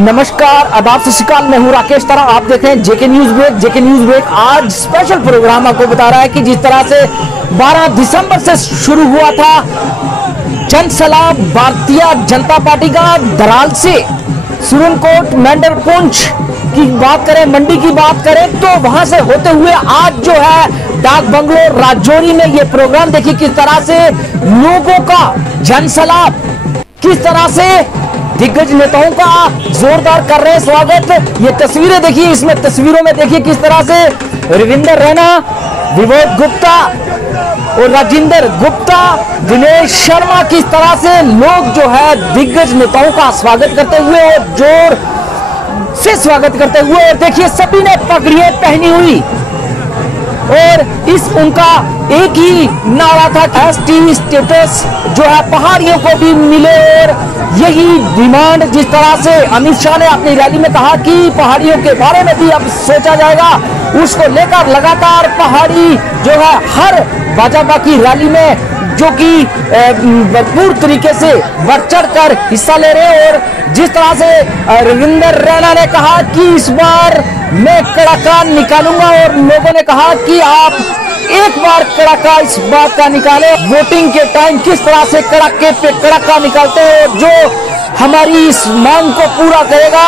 नमस्कार, आदाब, सत श्री अकाल। मैं हूं राकेश तारा। आप देख रहे हैं JK news break. JK news break आज स्पेशल प्रोग्राम आपको बता रहा है कि जिस तरह से 12 दिसंबर से शुरू हुआ था जनसलाह भारतीय जनता पार्टी का दराल से सुरनकोट, मेंढरपुंछ की बात करें, मंडी की बात करें, तो वहां से होते हुए आज जो है डाक बंगलो राजौरी में ये प्रोग्राम देखिए किस तरह से लोगों का जनसलाह, किस तरह से दिग्गज नेताओं का जोरदार कर रहे हैं स्वागत। ये तस्वीरें देखिए, इसमें तस्वीरों में देखिए किस तरह से रविंदर रैना, विवेक गुप्ता और राजेंद्र गुप्ता, दिनेश शर्मा, किस तरह से लोग जो है दिग्गज नेताओं का स्वागत करते हुए और जोर से स्वागत करते हुए। और देखिए सभी ने पगड़ियां पहनी हुई और इस उनका एक ही नारा था, एसटी स्टेटस जो है पहाड़ियों को भी मिले। और यही डिमांड जिस तरह से अमित शाह ने अपनी रैली में कहा कि पहाड़ियों के बारे में भी अब सोचा जाएगा, उसको लेकर लगातार पहाड़ी जो है हर भाजपा की रैली में जो कि भरपूर तरीके से बढ़ चढ़ कर हिस्सा ले रहे हैं। और जिस तरह से रविंदर रैना ने कहा कि इस बार मैं कड़ाका निकालूंगा, और लोगों ने कहा कि आप एक बार कड़ाका इस बात का निकाले। वोटिंग के टाइम किस तरह से कड़ाके पे कड़ाका निकालते हैं और जो हमारी इस मांग को पूरा करेगा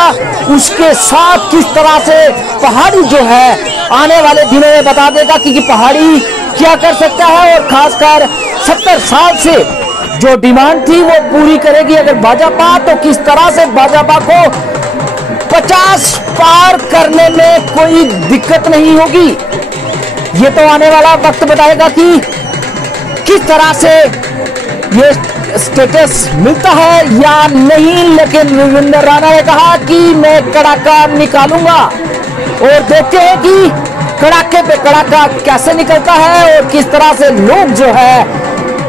उसके साथ किस तरह से पहाड़ी जो है आने वाले दिनों में बता देगा कि पहाड़ी क्या कर सकता है। और खासकर 70 साल से जो डिमांड थी वो पूरी करेगी अगर भाजपा, तो किस तरह से भाजपा को 50 पार करने में कोई दिक्कत नहीं होगी। ये तो आने वाला वक्त बताएगा कि किस तरह से ये स्टेटस मिलता है या नहीं। लेकिन रविंदर रैना ने कहा कि मैं कड़ाका निकालूंगा और देखते हैं कि कड़ाके पे कड़ाका कैसे निकलता है और किस तरह से लोग जो है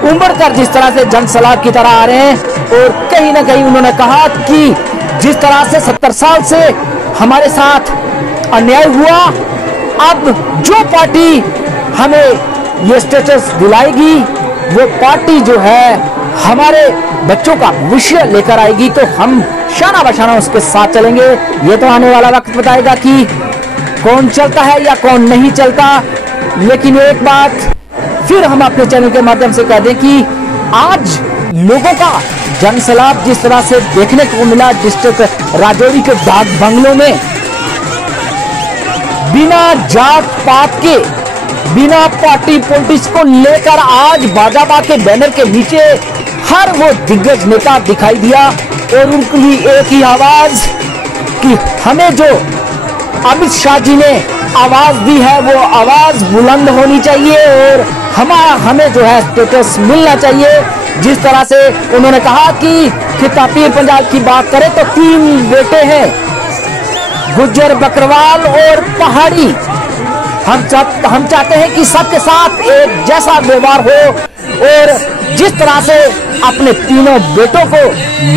उमड़ कर जिस तरह से जनसलाह की तरह आ रहे हैं। और कहीं ना कहीं उन्होंने कहा कि जिस तरह से 70 साल से हमारे साथ अन्याय हुआ, अब जो पार्टी हमें ये स्टेटस दिलाएगी वो पार्टी जो है हमारे बच्चों का विषय लेकर आएगी, तो हम शाना बशाना उसके साथ चलेंगे। ये तो आने वाला वक्त बताएगा कि कौन चलता है या कौन नहीं चलता। लेकिन एक बात फिर हम अपने चैनल के माध्यम से कह दें कि आज लोगों का जनसलाह जिस तरह से देखने को मिला डिस्ट्रिक्ट राजौरी के डाक बंगलों में, बिना जात पात के, बिना पार्टी पॉलिटिक्स को लेकर आज भाजपा के बैनर के नीचे हर वो दिग्गज नेता दिखाई दिया और उनकी एक ही आवाज कि हमें जो अमित शाह जी ने आवाज दी है वो आवाज बुलंद होनी चाहिए और हमें जो है स्टेटस मिलना चाहिए। जिस तरह से उन्होंने कहा कि खिता पीर पंजाब की बात करें तो 3 बेटे हैं, गुज्जर, बकरवाल और पहाड़ी। हम चाहते हैं कि सबके साथ एक जैसा व्यवहार हो और जिस तरह से अपने तीनों बेटों को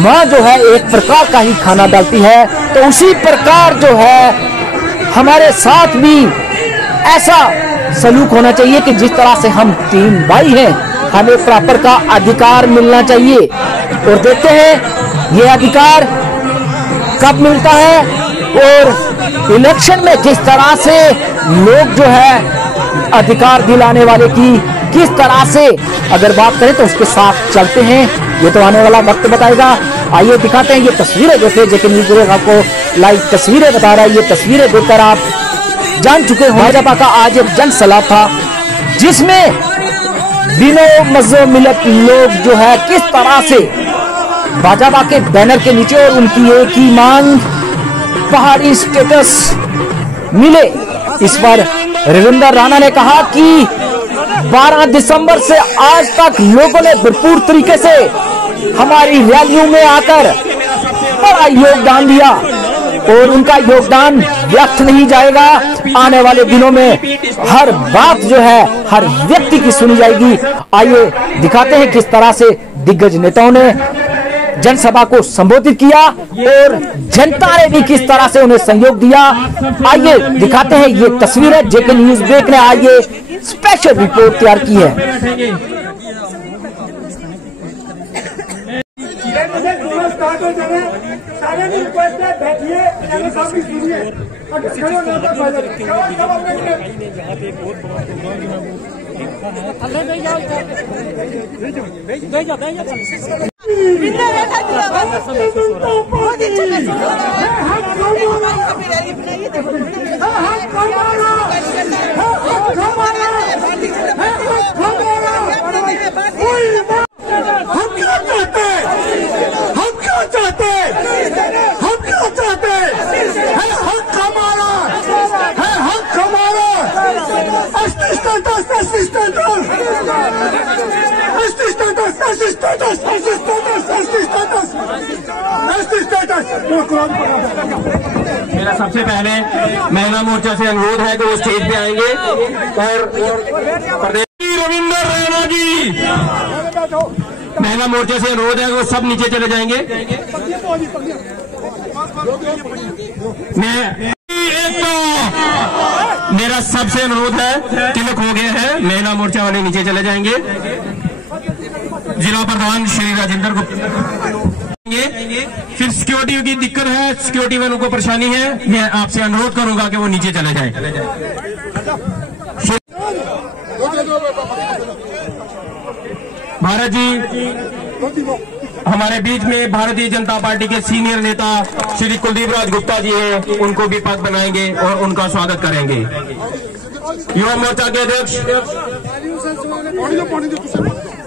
माँ जो है एक प्रकार का ही खाना डालती है, तो उसी प्रकार जो है हमारे साथ भी ऐसा सलूक होना चाहिए कि जिस तरह से हम 3 भाई हैं, हमें प्रॉपर का अधिकार मिलना चाहिए। और देखते हैं ये अधिकार कब मिलता है और इलेक्शन में किस तरह से लोग जो है अधिकार दिलाने वाले की किस तरह से अगर बात करें तो उसके साथ चलते हैं। ये तो आने वाला वक्त बताएगा। आइए दिखाते हैं ये तस्वीरें। देखिए जेके न्यूज ब्रेक आपको लाइव तस्वीरें बता रहा है। ये तस्वीरें देखकर आप जान चुके हो भाजपा का आज एक जनसलाह था जिसमें दिनों मजो मिलत लोग जो है किस तरह से भाजपा के बैनर के नीचे और उनकी एक ही मांग पहाड़ी स्टेटस मिले। इस पर रविंदर रैना ने कहा कि 12 दिसंबर से आज तक लोगों ने भरपूर तरीके से हमारी रैलियों में आकर बड़ा योगदान दिया और उनका योगदान व्यर्थ नहीं जाएगा। आने वाले दिनों में हर बात जो है हर व्यक्ति की सुनी जाएगी। आइए दिखाते हैं किस तरह से दिग्गज नेताओं ने जनसभा को संबोधित किया और जनता ने भी किस तरह से उन्हें सहयोग दिया। आइए दिखाते हैं ये तस्वीरें। जेके न्यूज ब्रेक ने आइए स्पेशल रिपोर्ट तैयार की है। सारे की रिक्वेस्ट है, बैठिए, एमएलए साहब की सुनिए। अगर खड़े हो ना तो मेरा सबसे पहले महिला मोर्चा से अनुरोध है कि वो स्टेज पे आएंगे और रविंदर रैना जी, महिला मोर्चा से अनुरोध है कि वो सब नीचे चले जाएंगे। मेरा सबसे अनुरोध है, तिलक हो गया है, महिला मोर्चा वाले नीचे चले जाएंगे। जिला प्रधान श्री राजेंद्र गुप्ता, फिर सिक्योरिटी की दिक्कत है, सिक्योरिटी वालों को परेशानी है, मैं आपसे अनुरोध करूंगा कि वो नीचे चले जाएं। भारत जी, हमारे बीच में भारतीय जनता पार्टी के सीनियर नेता श्री कुलदीप राज गुप्ता जी हैं, उनको भी पद बनाएंगे और उनका स्वागत करेंगे। युवा मोर्चा के अध्यक्ष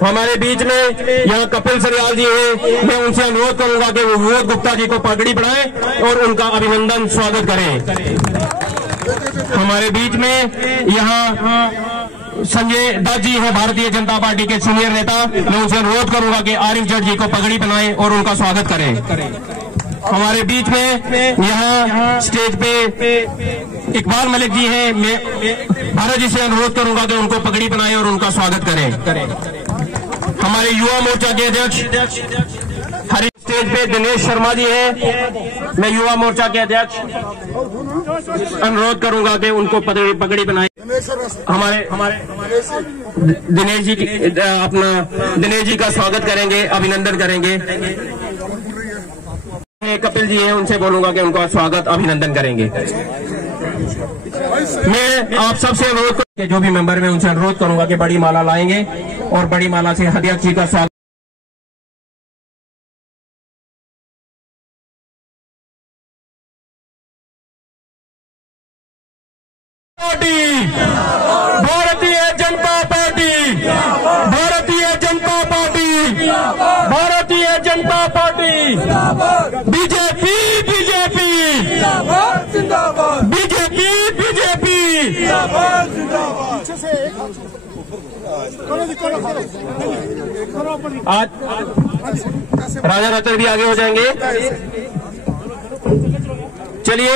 हमारे बीच में यहाँ कपिल सरियाल जी हैं, मैं उनसे अनुरोध करूंगा कि वो विनोद गुप्ता जी को पगड़ी बढ़ाएं और उनका अभिनंदन स्वागत करें। हमारे बीच में यहाँ संजय दत्त जी हैं, भारतीय जनता पार्टी के सीनियर नेता, मैं उनसे अनुरोध करूंगा कि आरिफ जट जी को पगड़ी बनाएं और उनका स्वागत करें। हमारे बीच में यहाँ स्टेज पे इकबाल मलिक जी हैं, मैं भारत जी से अनुरोध करूंगा कि उनको पगड़ी बनाएं और उनका स्वागत करें। हमारे युवा मोर्चा के अध्यक्ष हरी स्टेज पे दिनेश शर्मा जी हैं, मैं युवा मोर्चा के अध्यक्ष अनुरोध करूंगा कि उनको पगड़ी बनाएं। हमारे दिनेश जी दिनेश जी का स्वागत करेंगे, अभिनंदन करेंगे। कपिल जी हैं, उनसे बोलूंगा कि उनका स्वागत अभिनंदन करेंगे। मैं आप सबसे अनुरोध करके जो भी मेंबर में उनसे अनुरोध करूंगा कि बड़ी माला लाएंगे और बड़ी माला से अध्यक्ष जी का स्वागत। Bharatiya Janata party, Bharatiya Janata party, Bharatiya Janata party, BJP BJP BJP BJP. आज राजा रतन भी आगे हो जाएंगे। चलिए,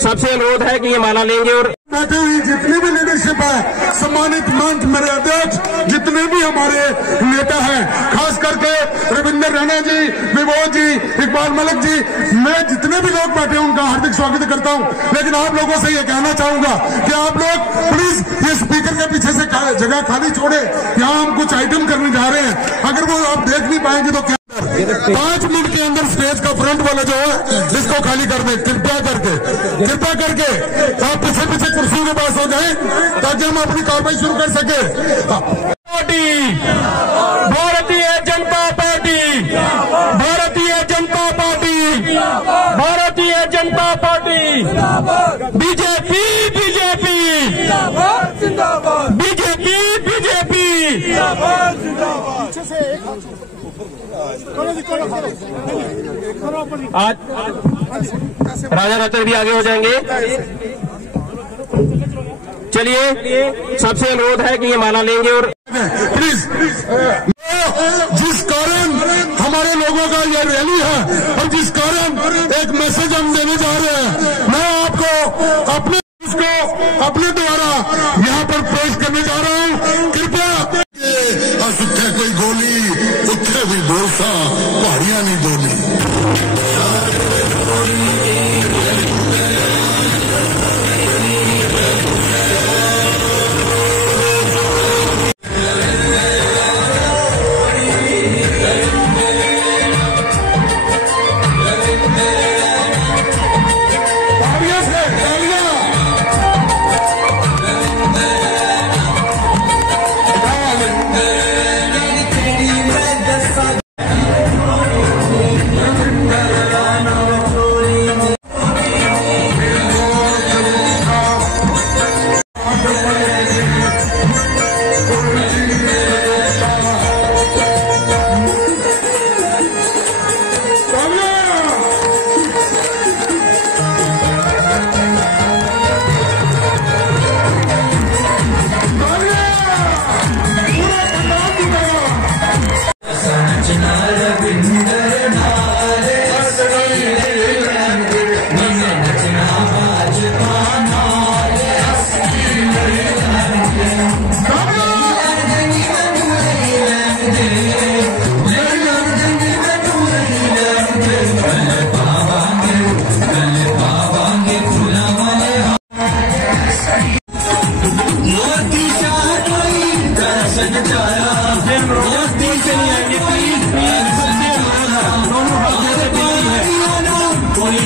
सबसे अनुरोध है कि ये माला लेंगे और बैठे हुई जितनी भी लीडरशिप है, सम्मानित मंच, मेरे अध्यक्ष, जितने भी हमारे नेता हैं, खास करके रविंदर रैना जी, विभोद जी, इकबाल मलिक जी, मैं जितने भी लोग बैठे हैं उनका हार्दिक स्वागत करता हूं। लेकिन आप लोगों से ये कहना चाहूंगा कि आप लोग प्लीज ये स्पीकर के पीछे से जगह खाली छोड़े, यहाँ हम कुछ आइटम करने जा रहे हैं, अगर वो आप देख नहीं पाएंगे तो क्या 5 मिनट के अंदर स्टेज का फ्रंट वाला जो है जिसको खाली कर दे, कृपया करके आप पीछे पीछे कुर्सियों के पास हो जाएं ताकि हम अपनी कार्रवाई शुरू कर सके। Bharatiya Janata party, Bharatiya Janata party, Bharatiya Janata party, BJP BJP BJP BJP. आज राजा रतन भी आगे हो जाएंगे। चलिए, सबसे अनुरोध है कि ये माला लेंगे और प्लीज जिस कारण हमारे लोगों का ये रैली है और जिस कारण एक मैसेज हम देने जा रहे हैं, मैं आपको अपने द्वारा यहाँ पर पेश करने जा रहा हूँ। कृपया उत्थे कोई गोली, उत्थे भी बोलसा, पहाड़ियां नहीं बोली।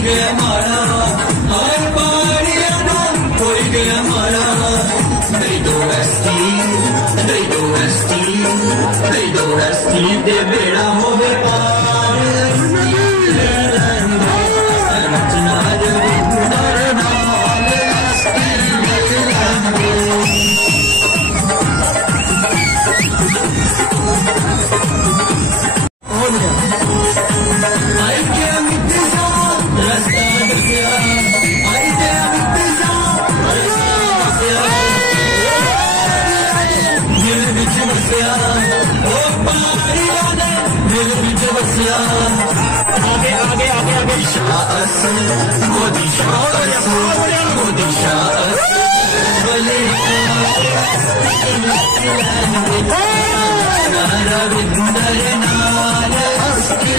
गया मारा, हर पारिया नाम कोई गया मारा। दे दो रस्ती दे बेड़ा होवे पार, समझना रविंदर नाल रस्ती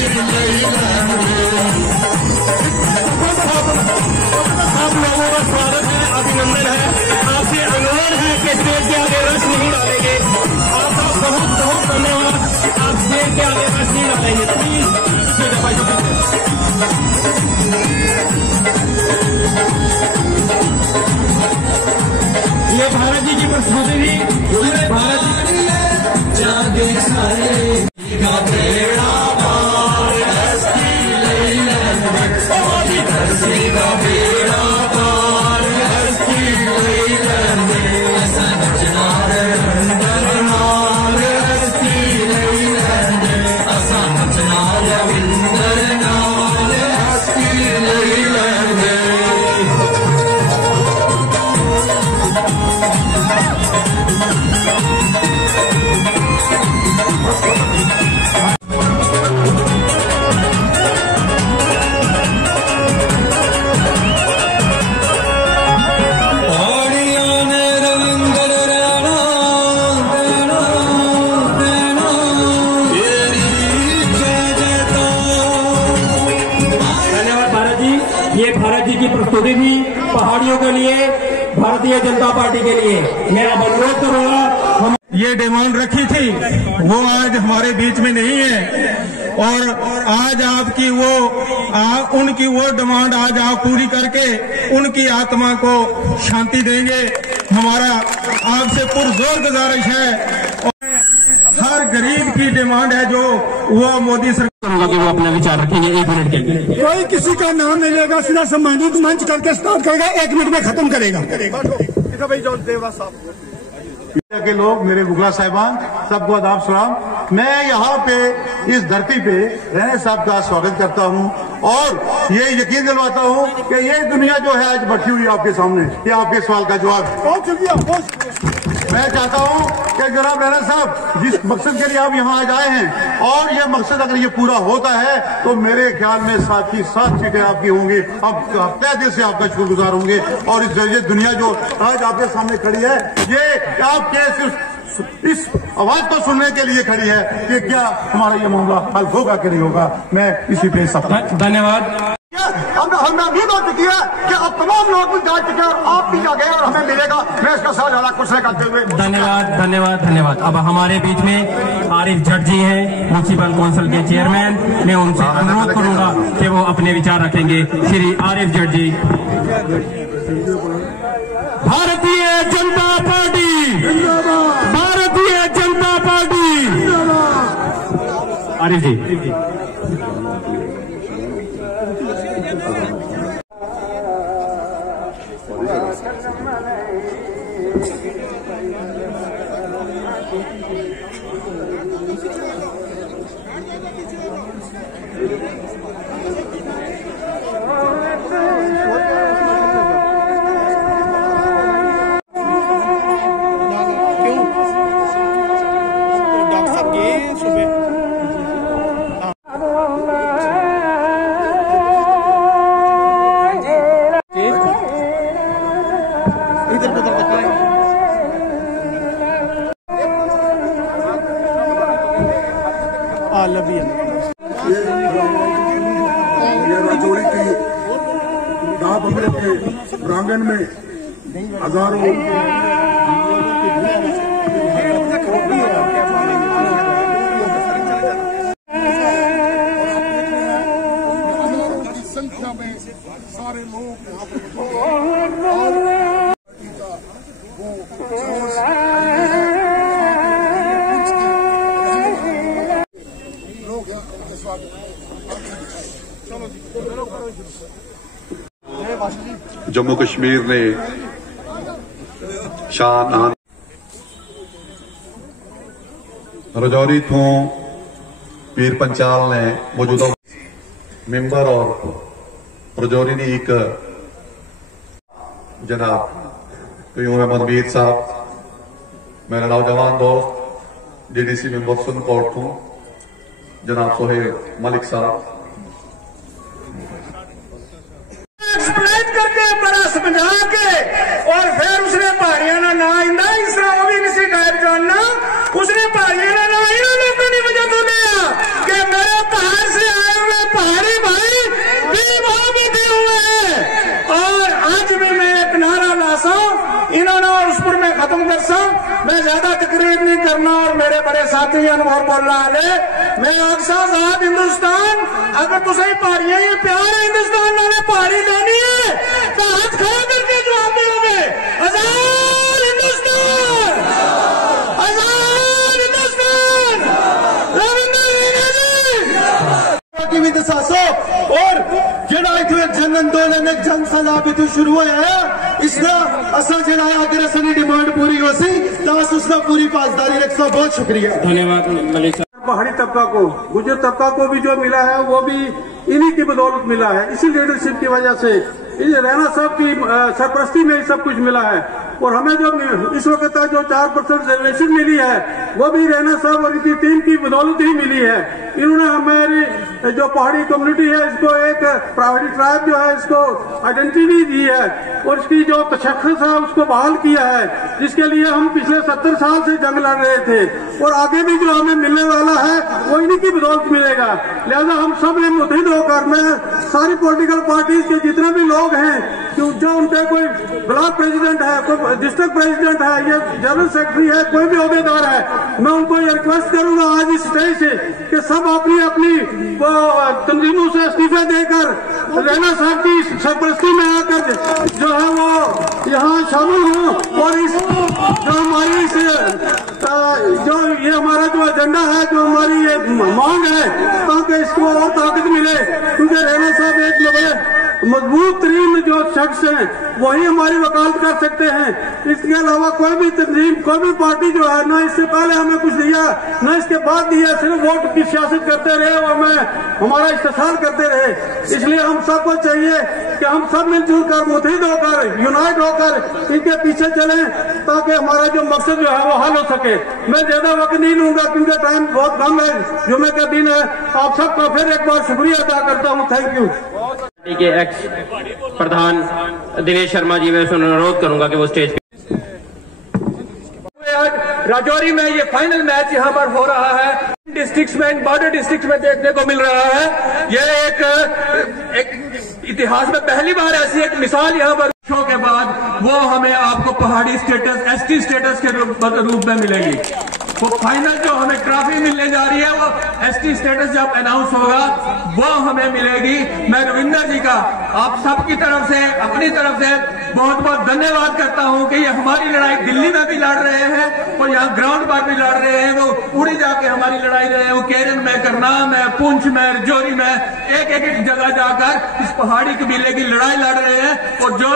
आप लोगों का स्वागत है, अभिनंदन है। आपसे अनुरोध है कि स्टेज के आगे रश नहीं डालेंगे। आपका बहुत बहुत धन्यवाद। आप स्टेज के आगे रश नहीं डालेंगे प्लीज। ये भारत जी की प्रस्तुति थी। भारत जी जागे सारे का बेड़ा पार, हस्ती लैलंदे हस्ती का बेड़ा पार, हस्ती लैलंदे समझना रविंदर नाल हस्ती लैलंदे, समझना रविंदर नाल हस्ती लैलंदे। ये भारत जी की प्रस्तुति थी पहाड़ियों के लिए, भारतीय जनता पार्टी के लिए। मैं अब अनुरोध करूंगा, हम ये डिमांड रखी थी वो आज हमारे बीच में नहीं है, और आज आपकी उनकी वो डिमांड आज आप पूरी करके उनकी आत्मा को शांति देंगे। हमारा आपसे पुरजोर गुजारिश है, और हर गरीब की डिमांड है जो वो मोदी सरकार कि वो अपना विचार रखेंगे 1 मिनट के लिए। कोई किसी का नाम नहीं लेगा, सीधा सम्मानित मंच करके स्टार्ट करेगा, 1 मिनट में खत्म करेगा। मीडिया के लोग, मेरे मुगला साहिबान, सबको आदाब सलाम। मैं यहाँ पे इस धरती पे रहने साहब का स्वागत करता हूँ, और ये यकीन दिलवाता हूँ कि ये दुनिया जो है आज बैठी हुई आपके सामने, ये आपके सवाल का जवाब। मैं चाहता हूँ कि जनाब राणा साहब जिस मकसद के लिए आप यहाँ आज आए हैं, और ये मकसद अगर ये पूरा होता है तो मेरे ख्याल में 7 की 7 सीटें आपकी होंगी। अब तहे दिल से आपका शुक्रगुजार होंगे, और इस जरिए दुनिया जो आज आपके सामने खड़ी है, ये आपके इस आवाज को सुनने के लिए खड़ी है कि क्या हमारा ये मामला हल होगा कि नहीं होगा। मैं इसी पे धन्यवाद। हमने भी बात की है कि अब तमाम लोग भी जा चुके हैं और आप भी जा गए और हमें मिलेगा। मैं इसका साथ ज्यादा कुछ नहीं करते हुए धन्यवाद धन्यवाद धन्यवाद। अब हमारे बीच में आरिफ जट जी हैं, म्युनिसिपल काउंसिल के चेयरमैन। मैं उनसे अनुरोध करूंगा कि वो अपने विचार रखेंगे। श्री आरिफ जट जी। Bharatiya Janata party, Bharatiya Janata party. आरिफ जी। ये राजौरी की दाव बंगले के प्रांगण में हजारों संख्या में सारे लोग यहाँ पर जम्मू कश्मीर ने शान आन रजौरी थों पीर पंचाल ने मौजूदा मेंबर और रजौरी ने एक जनाब क्यूम अहमद मीर साहब, मेरा नौजवान दोस्त डीडीसी मेंबर सुनकोट थों जनाब सोहेल मलिक साहब, एक्सप्लेन करके बड़ा समझा के और फिर उसने पहाड़ियां ना आइंदा इस तरह वो भी किसी गायब जानना उसने पहाड़ियां ना इन लोगों ने वजह तो दिया कि मेरे पहाड़ से आए हुए पहाड़ी भाई भी वहां बैठे हुए हैं और आज भी मैं एक नारा लासा इन्होंने और उस पर मैं खत्म कर सा। मैं ज्यादा तकरीर नहीं करना और मेरे बड़े साथी अनुभव बोलना वाले मैं अक्सा आजाद हिंदुस्तान अगर तुझे पहाड़ियां ये प्यार है हिंदुस्तान वाले पहाड़ी लेनी है तो हाथ खड़ा करके जवाब दोगे आजाद हिंदुस्तान, आजाद हिंदुस्तान, रविंद्र और जड़ा इतने जन अंदोलन जन सलाह शुरू है इसका असा जड़ा अगर असली डिमांड पूरी हो सी तो उसका पूरी पासदारी रखना। बहुत शुक्रिया, धन्यवाद मलिक साहब। पहाड़ी तबका को गुजर तबका को भी जो मिला है वो भी इन्हीं की बदौलत मिला है, इसी लीडरशिप की वजह से रैना साहब की सरपरस्ती में ही सब कुछ मिला है। और हमें जो इस वक्त तक जो 4% रिजर्वेशन मिली है वो भी रैना साहब और इनकी टीम की बदौलत ही मिली है। इन्होंने हमारी जो पहाड़ी कम्युनिटी है इसको एक पहाड़ी ट्राइब जो है इसको आइडेंटिटी दी है और इसकी जो तशख्खुस है उसको बहाल किया है, जिसके लिए हम पिछले 70 साल से जंग लड़ रहे थे और आगे भी जो हमें मिलने वाला है वो इन्हीं की बदौलत मिलेगा। लिहाजा हम सब ने मुतहिद होकर मैं सारी पॉलिटिकल पार्टीज के जितने भी लोग हैं जो उनके कोई ब्लॉक प्रेसिडेंट है, कोई डिस्ट्रिक्ट प्रेसिडेंट है या जनरल सेक्रेटरी है, कोई भी अहदेदार है, मैं उनको ये रिक्वेस्ट करूंगा आज इस स्टेज से कि सब अपनी अपनी तंजीमों से इस्तीफे देकर रैना साहब की सरपरस्ती में आकर जो है वो यहाँ शामिल हों और इस जो हमारी जो ये हमारा जो एजेंडा है, जो हमारी ये मांग है, ताकि इसको और ताकत मिले, क्योंकि रैना साहब एक बड़े मजबूत तरीन जो शख्स हैं वही हमारी वकालत कर सकते हैं। इसके अलावा कोई भी तंजीम कोई भी पार्टी जो है ना इससे पहले हमें कुछ दिया ना इसके बाद दिया, सिर्फ वोट की सियासत करते रहे और हमारा इस्तेसाल करते रहे। इसलिए हम सबको चाहिए कि हम सब मिलजुल कर मुतहिद होकर यूनाइट होकर इनके पीछे चलें ताकि हमारा जो मकसद जो है वो हल हो सके। मैं ज्यादा वक्त नहीं लूंगा क्योंकि टाइम बहुत कम है, जुमे का दिन है। आप सबका फिर एक बार शुक्रिया अदा करता हूँ। Thank you. के एक्स प्रधान दिनेश शर्मा जी, मैं अनुरोध करूंगा कि वो स्टेज पे। राजौरी में ये फाइनल मैच यहाँ पर हो रहा है, डिस्ट्रिक्ट में बॉर्डर डिस्ट्रिक्ट में देखने को मिल रहा है। ये एक इतिहास में पहली बार ऐसी एक मिसाल यहाँ पर शो के बाद वो हमें आपको पहाड़ी स्टेटस एसटी स्टेटस के रूप में मिलेगी। वो फाइनल जो हमें ट्रॉफी मिलने जा रही है वो एसटी स्टेटस जब अनाउंस होगा वो हमें मिलेगी। मैं रविंदर जी का आप सबकी तरफ से अपनी तरफ से बहुत बहुत धन्यवाद करता हूं कि ये हमारी लड़ाई दिल्ली में भी लड़ रहे हैं और यहाँ ग्राउंड पर भी लड़ रहे हैं। वो उड़ी जाके हमारी लड़ाई रहे हैं, वो केरन में, करनाल में, पुंछ में, रजौरी में, एक जगह जाकर इस पहाड़ी कबीले की लड़ाई लड़ रहे हैं। और जो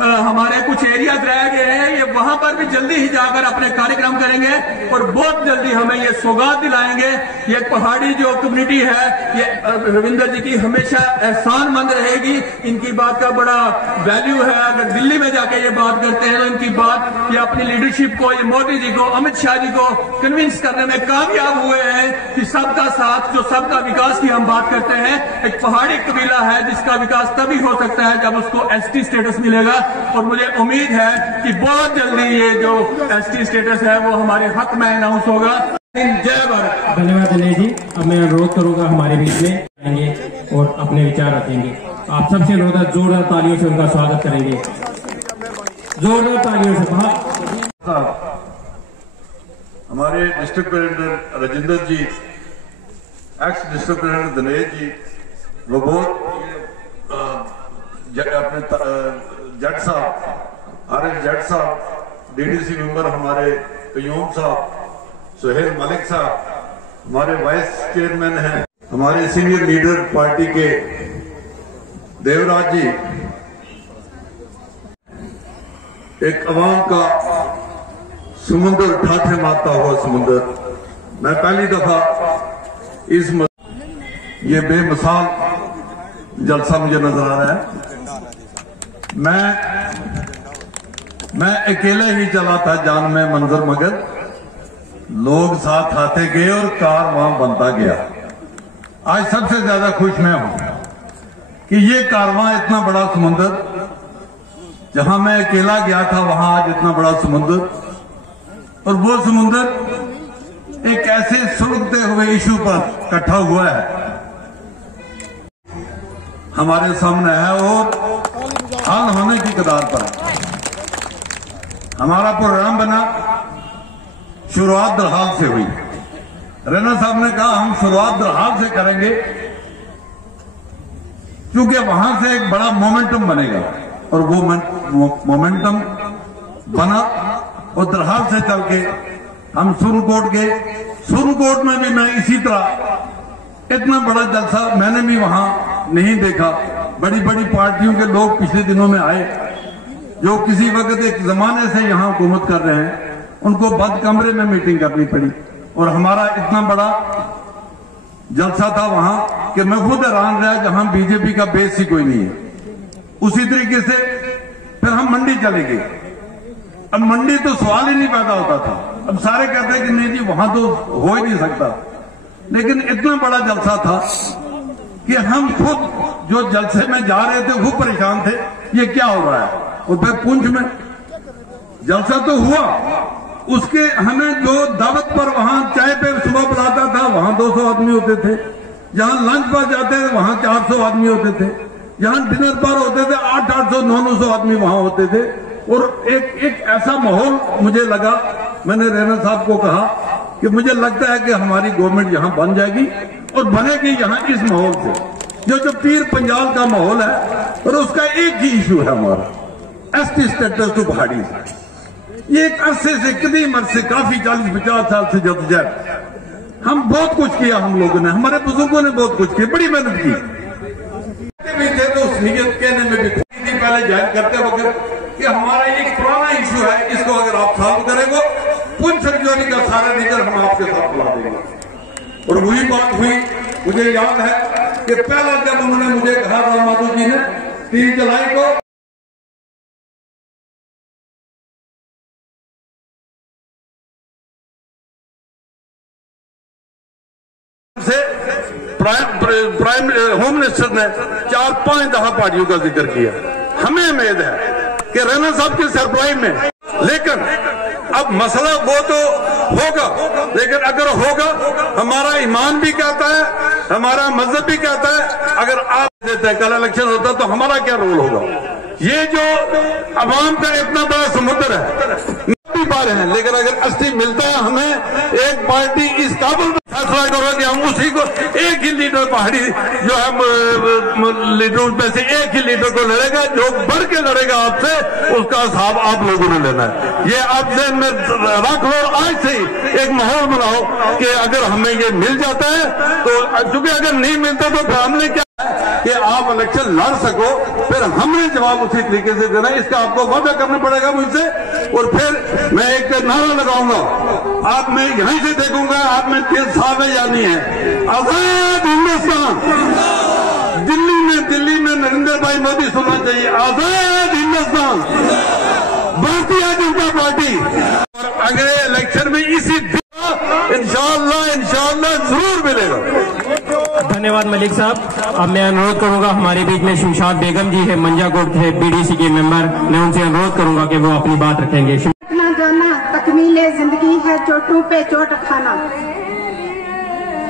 हमारे कुछ एरियाज रह गए हैं ये वहां पर भी जल्दी ही जाकर अपने कार्यक्रम करेंगे और बहुत जल्दी हमें ये सौगात दिलाएंगे। ये पहाड़ी जो कम्युनिटी है ये रविंदर जी की हमेशा एहसानमंद रहेगी। इनकी बात का बड़ा वैल्यू है। अगर दिल्ली में जाके ये बात करते हैं तो इनकी बात ये अपनी लीडरशिप को, ये मोदी जी को, अमित शाह जी को कन्विंस करने में कामयाब हुए हैं कि सबका साथ, जो सबका विकास की हम बात करते हैं, एक पहाड़ी कबीला है जिसका विकास तभी हो सकता है जब उसको एसटी स्टेटस मिलेगा। और मुझे उम्मीद है कि बहुत जल्दी ये जो एसटी स्टेटस है वो हमारे हक में अनाउंस होगा। जय भारत। धन्यवाद दिनेश जी। अब मैं अनुरोध करूंगा हमारे बीच में आएंगे और अपने विचार रखेंगे। आप सबसे अनुरोध है जोरदार तालियों से उनका स्वागत करेंगे, जोरदार तालियों से। हमारे डिस्ट्रिक्ट प्रेसिडेंट राजेंद्र जी, x district president Dinesh ji, वो बहुत अपने जट साहब, आरिफ जट साहब, डीडीसी मेंबर हमारे कयूम साहब, सुहेल मलिक साहब हमारे वाइस चेयरमैन हैं, हमारे सीनियर लीडर पार्टी के देवराज जी, एक अवाम का समुंदर ठाठे मारता हुआ समुंदर। मैं पहली दफा ये बेमिसाल जलसा मुझे नजर आ रहा है। मैं अकेले ही चला था जान में मंजर, मगर लोग साथ आते गए और कार वहां बनता गया। आज सबसे ज्यादा खुश मैं हूं कि ये कारवां इतना बड़ा समुंदर, जहां मैं अकेला गया था वहां आज इतना बड़ा समुंदर, और वो समुंदर एक ऐसे सुलगते हुए इशू पर इकट्ठा हुआ है, हमारे सामने है और हल होने की कगार पर। हमारा प्रोग्राम बना, शुरुआत दरहाल से हुई। रैना साहब ने कहा हम शुरुआत दरहाल से करेंगे क्योंकि वहां से एक बड़ा मोमेंटम बनेगा, और वो मोमेंटम बना और दरहाल से चल के हम सुरकोट गए। सुरकोट में भी मैं इसी तरह इतना बड़ा जलसा मैंने भी वहां नहीं देखा। बड़ी बड़ी पार्टियों के लोग पिछले दिनों में आए जो किसी वक्त एक जमाने से यहां हुकूमत कर रहे हैं, उनको बंद कमरे में मीटिंग करनी पड़ी, और हमारा इतना बड़ा जलसा था वहां कि मैं खुद हैरान रहा, जहां बीजेपी का बेस ही कोई नहीं है। उसी तरीके से फिर हम मंडी चले गए। अब मंडी तो सवाल ही नहीं पैदा होता था, अब सारे कहते हैं कि नहीं जी वहां तो हो ही नहीं सकता, लेकिन इतना बड़ा जलसा था कि हम खुद जो जलसे में जा रहे थे वो परेशान थे, ये क्या हो रहा है। और फिर पुंछ में जलसा तो हुआ, उसके हमें जो दावत पर वहां चाय पे सुबह बुलाता था वहां 200 आदमी होते थे, जहां लंच पर जाते थे वहां 400 आदमी होते थे, जहां डिनर पर होते थे 800 900 आदमी वहां होते थे। और एक ऐसा माहौल मुझे लगा, मैंने रैना साहब को कहा कि मुझे लगता है कि हमारी गवर्नमेंट यहां बन जाएगी, और बनेगी यहां इस माहौल से जो पीर पंजाल का माहौल है, और उसका एक ही इशू है हमारा एसटी स्टेटस टू पहाड़ी। ये एक अरसे से कदीम अरसे काफी 40-50 साल से जद्दोजहद, हम बहुत कुछ किया, हम लोगों ने, हमारे बुजुर्गों ने बहुत कुछ किया, बड़ी मेहनत की भी थे। तो उस नीयत कहने में भी पहले जाहिर करते वक्त कि हमारा एक पुराना इशू है, इसको अगर आप सॉल्व करेंगे पुंछ रजौरी का सारा लीडर हम आपके साथ बुला देंगे। और वही बात हुई, मुझे याद है कि पहला जब उन्होंने मुझे कहा राम माधव जी ने 3 जुलाई को से प्राइम होम मिनिस्टर ने 4-5 दफा पार्टियों का जिक्र किया। हमें उम्मीद है कि रैना साहब की सरप्राइज में, लेकिन अब मसला वो तो होगा, लेकिन अगर होगा हमारा ईमान भी कहता है, हमारा मजहब भी कहता है, अगर आप देते हैं कल इलेक्शन होता तो हमारा क्या रोल होगा। ये जो अवाम का इतना बड़ा समुद्र है नहीं पा रहे हैं, लेकिन अगर अस्सी मिलता है हमें एक पार्टी इस काबुल में फैसला करो कि हम उसी को एक ही लीडर पहाड़ी जो है लीडरों में से एक ही लीडर को लड़ेगा, जो बढ़ के लड़ेगा आपसे उसका हिसाब आप लोगों ने लेना है। ये आप ध्यान में रख लो, आज से ही एक माहौल बनाओ कि अगर हमें ये मिल जाता है तो, चूंकि अगर नहीं मिलता तो हमने क्या कि आप इलेक्शन लड़ सको, फिर हमने जवाब उसी तरीके से देना, इसका आपको वादा करना पड़ेगा मुझसे। और फिर मैं एक नारा लगाऊंगा, आप मैं यहीं से देखूंगा आप में दिल साफ है या नहीं है। आजाद हिंदुस्तान, दिल्ली में नरेंद्र भाई मोदी सुनना चाहिए, आजाद हिंदुस्तान, भारतीय जनता पार्टी। और अगले इलेक्शन में इसी इंशाअल्लाह जरूर मिलेगा। धन्यवाद मलिक साहब। अब मैं अनुरोध करूंगा, हमारे बीच में शमशाद बेगम जी है, मंजाकोट से बीडीसी के मेंबर, मैं उनसे अनुरोध करूंगा कि वो अपनी बात रखेंगे। अपना जाना तकमीले जिंदगी है, चोटों पे चोट खाना।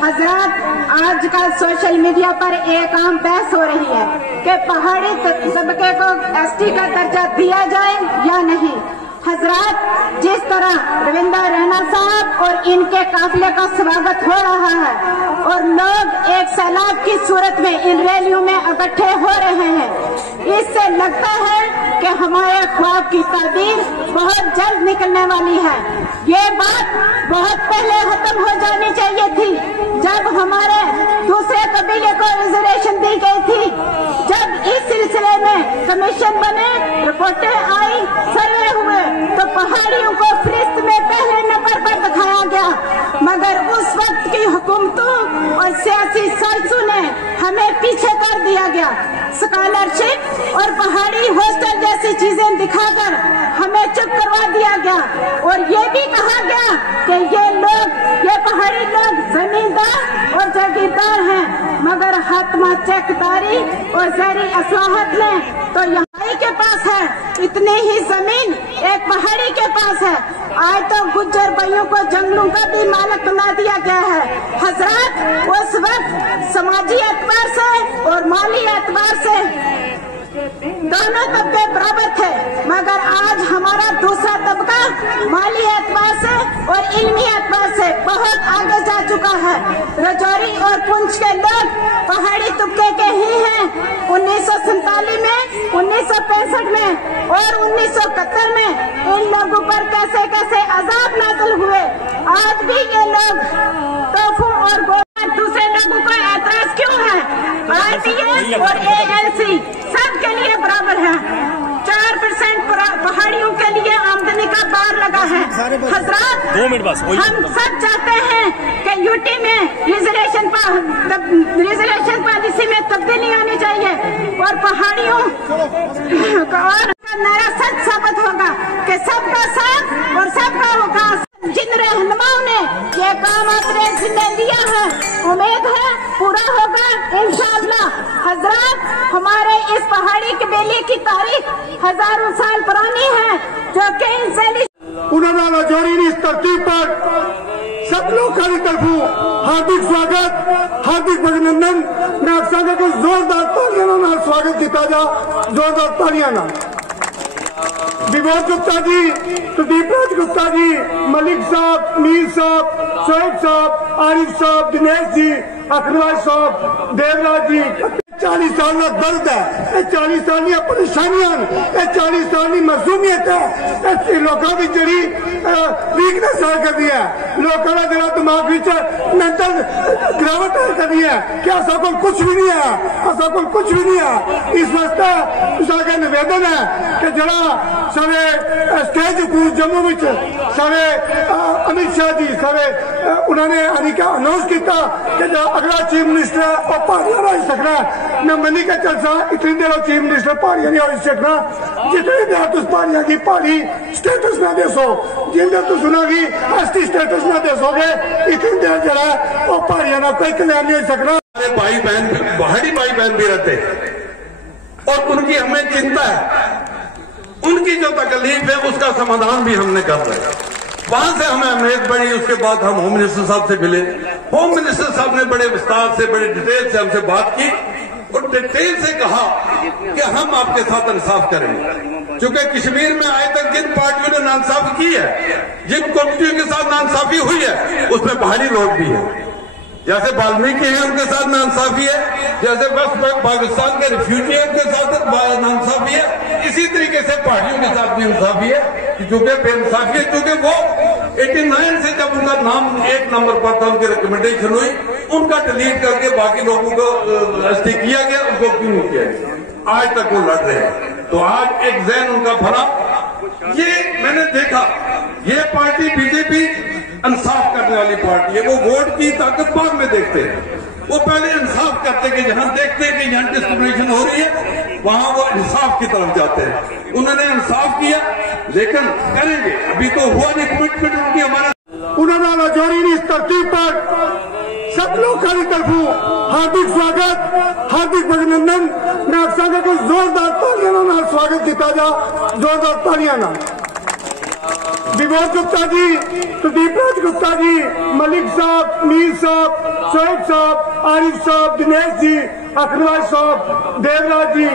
हजरात, आजकल सोशल मीडिया पर एक आम बहस हो रही है कि पहाड़ी तबके को एसटी का दर्जा दिया जाए या नहीं। हजरात, जिस तरह रविंदर रैना साहब और इनके काफिले का स्वागत हो रहा है और लोग एक सैलाब की सूरत में इन रैलियों में इकट्ठे हो रहे हैं, इससे लगता है कि हमारे ख्वाब की ताबीर बहुत जल्द निकलने वाली है। ये बात बहुत पहले खत्म हो जानी चाहिए थी, जब हमारे दूसरे कबीले को रिजर्वेशन दी गई थी। जब इस सिलसिले में कमीशन बने, रिपोर्टें आई, सर्वे हुए, तो पहाड़ियों को फहरिस्त में पहले नंबर पर दिखाया गया। मगर उस वक्त की हुकूमतों और सियासी साजिशों ने हमें पीछे कर दिया गया। स्कॉलरशिप और पहाड़ी हॉस्टल जैसी चीजें दिखाकर हमें चुप करवा दिया गया और ये भी कहा गया कि ये पहाड़ी लोग जमींदार और जागीरदार हैं। मगर हातमा चेकदारी और जहरी असलाहत में तो यहाँ के पास है, इतनी ही जमीन एक पहाड़ी के पास है। आज तो गुज्जर भाइयों को जंगलों का भी मालिक बना दिया गया है। हजरत उस वक्त समाजी एतबार से और माली एतबार से दोनों तबके बराबर थे, मगर आज हमारा दूसरा तबका माली एतबार से और इल्मी एतबार से बहुत आगे जा चुका है। राजौरी और पुंछ के लोग पहाड़ी तबके के ही हैं। 1947 में, 1965 में और 1971 में इन लोगों पर कैसे कैसे अजाब नाज़िल हुए। आज भी ये लोग तोहफों और दूसरे लोगों को एतराज क्यों है? RTS और ALC सब के लिए बराबर है। 4% पहाड़ियों के लिए आमदनी का बार लगा है। हजरात, हम सब चाहते हैं कि यूटी में रिजर्वेशन पॉलिसी में तब्दीली आनी चाहिए और पहाड़ियों और नारा सच साबित होगा कि सबका साथ और सबका विकास। जिन रहनुमाओं ने ये काम अपने जिम्मे लिया है, उम्मीद है पूरा होगा इंशाअल्लाह। हजरात, हमारे इस पहाड़ी कबीले की तारीख हजारों साल पुरानी है, जो कि इंसानी उन्होंने राजौरी इस तरतीब पर सब लोग की तरफों हार्दिक स्वागत, हार्दिक अभिनंदन। मैं आप सबका को जोरदार तालियां नाल स्वागत किया जा, जोरदार तालियां नाल। विभोद गुप्ता जी, सुदीप राज गुप्ता जी, मलिक साहब, मीर साहब, शोएब साहब, आरिफ साहब, दिनेश जी, अखरवाज साहब, देवराज जी, 40 साल का दर्द है, 40 साल की परेशानियां, 40 साल की मजलूमियत है। लोगों की जी वीकनेस आ कर दी है, लोगों का जरा दिमाग मेंटल गिरावट आ कर दी है कि असा को कुछ भी नहीं है, असा को कुछ भी नहीं है। इस वास्ते उसका निवेदन है कि जरा सारे स्टेज हुकूमत जम्मू में सारे अमित शाह जी सारे उन्होंने अनाउंस किया कि अगला चीफ मिनिस्टर है और पहाड़ियां रह सकना है। मैं मनी का चलसा इतनी देर चीफ मिनिस्टर पहाड़ियां नहीं हो सकना, जितनी देर तुम पहाड़ियां की पहाड़ी स्टेटस ना दे सो, जिन देर तुम सुनोगी ST स्टेटस ना दे सोगे, इतनी देर जरा और पहाड़ियां ना कोई कल्याण नहीं हो सकना। हमारे भाई बहन, पहाड़ी भाई बहन भी रहते हैं और उनकी हमें चिंता है, उनकी जो तकलीफ है उसका समाधान भी हमने कर रहे। वहां से हमें उम्मीद बढ़ी, उसके बाद हम होम मिनिस्टर साहब से मिले। होम मिनिस्टर साहब ने बड़े विस्तार से, बड़े डिटेल से हमसे बात की और डिटेल से कहा कि हम आपके साथ इंसाफ करेंगे। क्योंकि कश्मीर में आए तक जिन पार्टियों ने नाइंसाफी की है, जिन कम्युनिटियों के साथ नाइंसाफी हुई है, उसमें पहाड़ी लोग भी है। जैसे वाल्मीकि हैं उनके साथ नाइंसाफी है, जैसे वेस्ट पाकिस्तान के रिफ्यूजी हैं उनके साथ नाइंसाफी है, इसी तरीके से पहाड़ियों के साथ भी इंसाफी है। क्योंकि बेइंसाफी है, क्योंकि वो 89 से जब उनका नाम 1 नंबर पर था, उनकी रिकमेंडेशन हुई, उनका डिलीट करके बाकी लोगों को ST किया गया, उनको क्यों नहीं किया गया? आज तक वो लड़ रहे हैं। तो आज एक जहन उनका भरा, ये मैंने देखा, ये पार्टी बीजेपी इंसाफ करने वाली पार्टी है। वो वोट की ताकत बाद में देखते हैं, वो पहले इंसाफ करते कि जहां देखते हैं कि यहाँ डिस्क्रिमिनेशन हो रही है, वहां वो इंसाफ की तरफ जाते हैं। उन्होंने इंसाफ किया, लेकिन करेंगे, अभी तो हुआ नहीं, कमिटमेंट उनकी हमारा। उन्होंने राजौरी इस तरतीब पर सब लोग की तरफों हार्दिक स्वागत, हार्दिक अभिनंदन। मैं आप सबका को जोरदार तालियां नाल स्वागत किया जा, जोरदार तालियां नाल। विभोद गुप्ता जी, सुदीप राज गुप्ता जी, मलिक साहब, मीर साहब, शोएब साहब, आरिफ साहब, दिनेश जी, अखरवाज साहब, देवराज जी,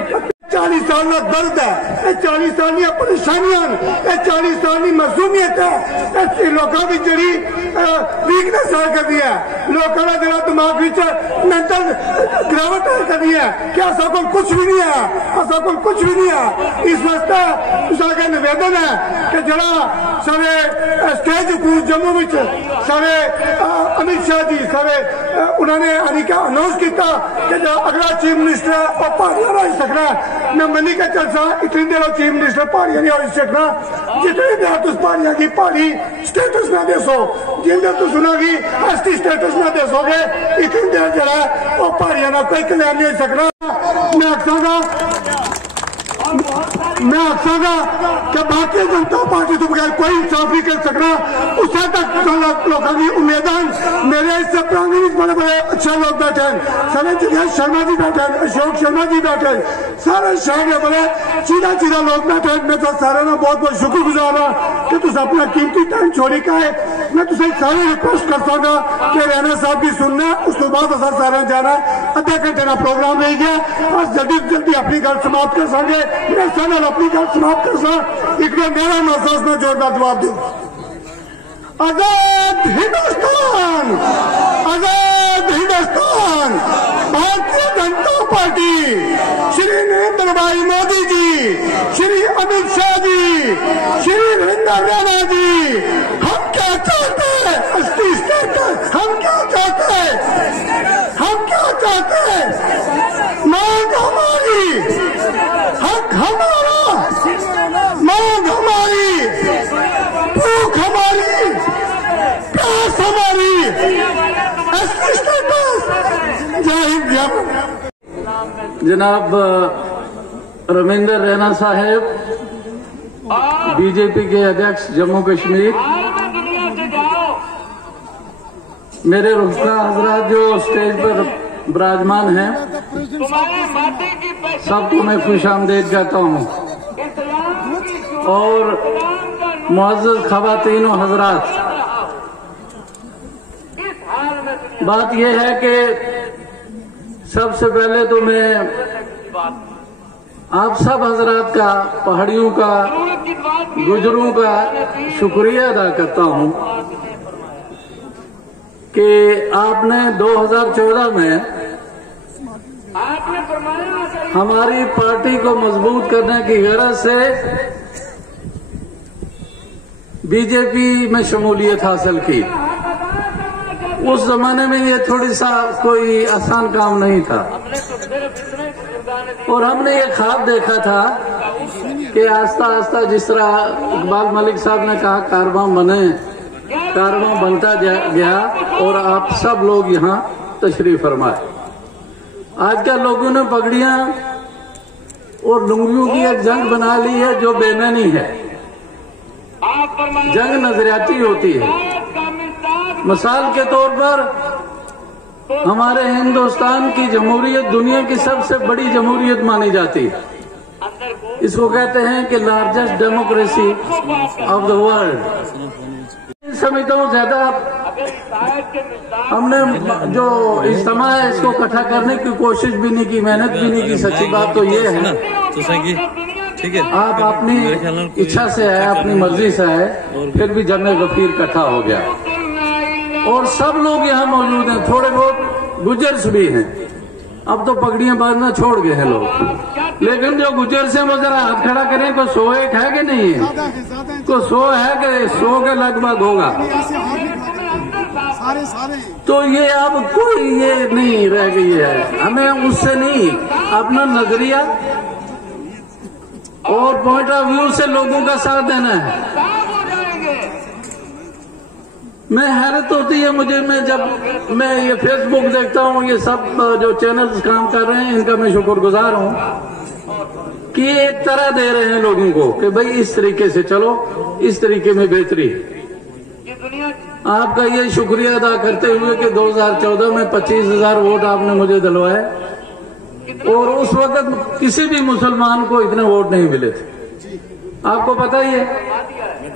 40 साल साल का दर्द है, ये 40 साल की परेशानियां, ये 40 साल की मजलूमियत है, लोगों की जड़ी वीकनेस आ कर दी है, लोगों का जरा दिमाग मेंटल गिरावट आ कर दी है कि असा को कुछ भी नहीं है, असा को कुछ भी नहीं है। इस वास्ते उसका निवेदन है कि जरा सारे स्टेज हुकूमत जम्मू में सारे अमित शाह जी सारे उन्होंने अनाउंस किया कि जो अगला चीफ मिनिस्टर और पहाड़ियां रह सकना है। मैं मनी का चलसा इतनी देर चीफ मिनिस्टर पहाड़ियां नहीं हो सकना, जितनी देर तुम पहाड़ियां की पहाड़ी स्टेटस ना देसो, जिन देर तुम सुनोगी एसटी स्टेटस ना देसोगे, इतनी देर जरा वो पहाड़ियां का कोई कल्याण नहीं हो सकना। मैं आखसागा कि भारतीय जनता पार्टी तो बगैर कोई इंसाफ नहीं कर सकना, उसे तक लोगों की उम्मीदान। मेरे इससे पुराने बड़े बड़े अच्छे लोग बैठे हैं, सारे जितेश शर्मा जी बैठे हैं, अशोक शर्मा जी बैठे हैं, सारे शहर में बड़े चीरा चीरा लोग बैठे हैं। मैं तो सारे ना बहुत बहुत शुक्रगुजार हाँ कि तुम अपना कीमती टाइम छोड़ी का है। मैं तुझे सारे रिक्वेस्ट कर सकता कि रैना साहब की सुनना, उस तो बाद असा सारे जाना, अद्धे घंटे का प्रोग्राम रह गया, अस जल्दी जल्दी अपनी गल समाप्त कर सके। मैं सारे अपनी गल समाप्त कर सक, एक बार मेरा महसूस में जोरदार जवाब दो। आजाद हिंदुस्तान, आजाद हिंदुस्तान, भारतीय जनता पार्टी, श्री नरेंद्र भाई मोदी जी, श्री अमित शाह जी, श्री नरेंद्र रैना जी, हम क्या चाहते हैं? एसटी स्टेटस हम क्या चाहते हैं? हम क्या चाहते हैं? मांग हमारी, हक हमारा, मांग हमारी, भूख हमारी, प्यास हमारी, एसटी स्टेटस। जय हिंद जय भारत। जनाब रविंदर रैना साहब, बीजेपी के अध्यक्ष जम्मू कश्मीर, मेरे रुखसा हजरात जो स्टेज पर विराजमान हैं, सबको मैं खुश आमदेद कहता हूँ। और मुअज़्ज़ज़ ख़वातीन और हजरात, बात यह है कि सबसे पहले तो मैं आप सब हजरात का, पहाड़ियों का, गुजरों का शुक्रिया अदा करता हूं कि आपने 2014 में हमारी पार्टी को मजबूत करने की गरज से बीजेपी में शमूलियत हासिल की। उस जमाने में ये थोड़ी सा कोई आसान काम नहीं था और हमने ये ख्वाब देखा था कि आस्ता आस्ता जिस तरह इकबाल मलिक साहब ने कहा कारवां बने, कारवां बनता गया और आप सब लोग यहाँ तशरीफ फरमाए। आजकल लोगों ने पगड़ियां और लुंगियों की एक जंग बना ली है जो बेमानी है, जंग नजरियाती होती है। मिसाल के तौर पर हमारे हिंदुस्तान की जमहूरियत दुनिया की सबसे बड़ी जमहूरियत मानी जाती है। इसको कहते हैं कि largest democracy of the world. समझता हूँ ज्यादा हमने जो इज्तिमा है इसको इकट्ठा करने की कोशिश भी नहीं की, मेहनत भी नहीं की। सच्ची बात तो ये है ठीक है, आप अपनी इच्छा से आए, अपनी मर्जी से आए, फिर भी जमे गफीर इकट्ठा हो गया और सब लोग यहाँ मौजूद हैं। थोड़े बहुत गुजर्स भी हैं, अब तो पगड़ियां बांधना छोड़ गए हैं लोग, लेकिन जो गुजर से वो जरा हाथ खड़ा करें को 101 है कि नहीं है? को 100 है कि 100 के लगभग होगा। तो ये अब कोई ये नहीं रह गई है। हमें उससे नहीं, अपना नजरिया और पॉइंट ऑफ व्यू से लोगों का साथ देना है। मैं हैरत होती है मुझे, जब मैं ये फेसबुक देखता हूँ, ये सब जो चैनल्स काम कर रहे हैं इनका मैं शुक्रगुजार हूँ कि एक तरह दे रहे हैं लोगों को कि भाई इस तरीके से चलो, इस तरीके में बेहतरी। आपका ये शुक्रिया अदा करते हुए कि 2014 में 25,000 वोट आपने मुझे दिलवाए और उस वक्त किसी भी मुसलमान को इतने वोट नहीं मिले थे, आपको पता ही है।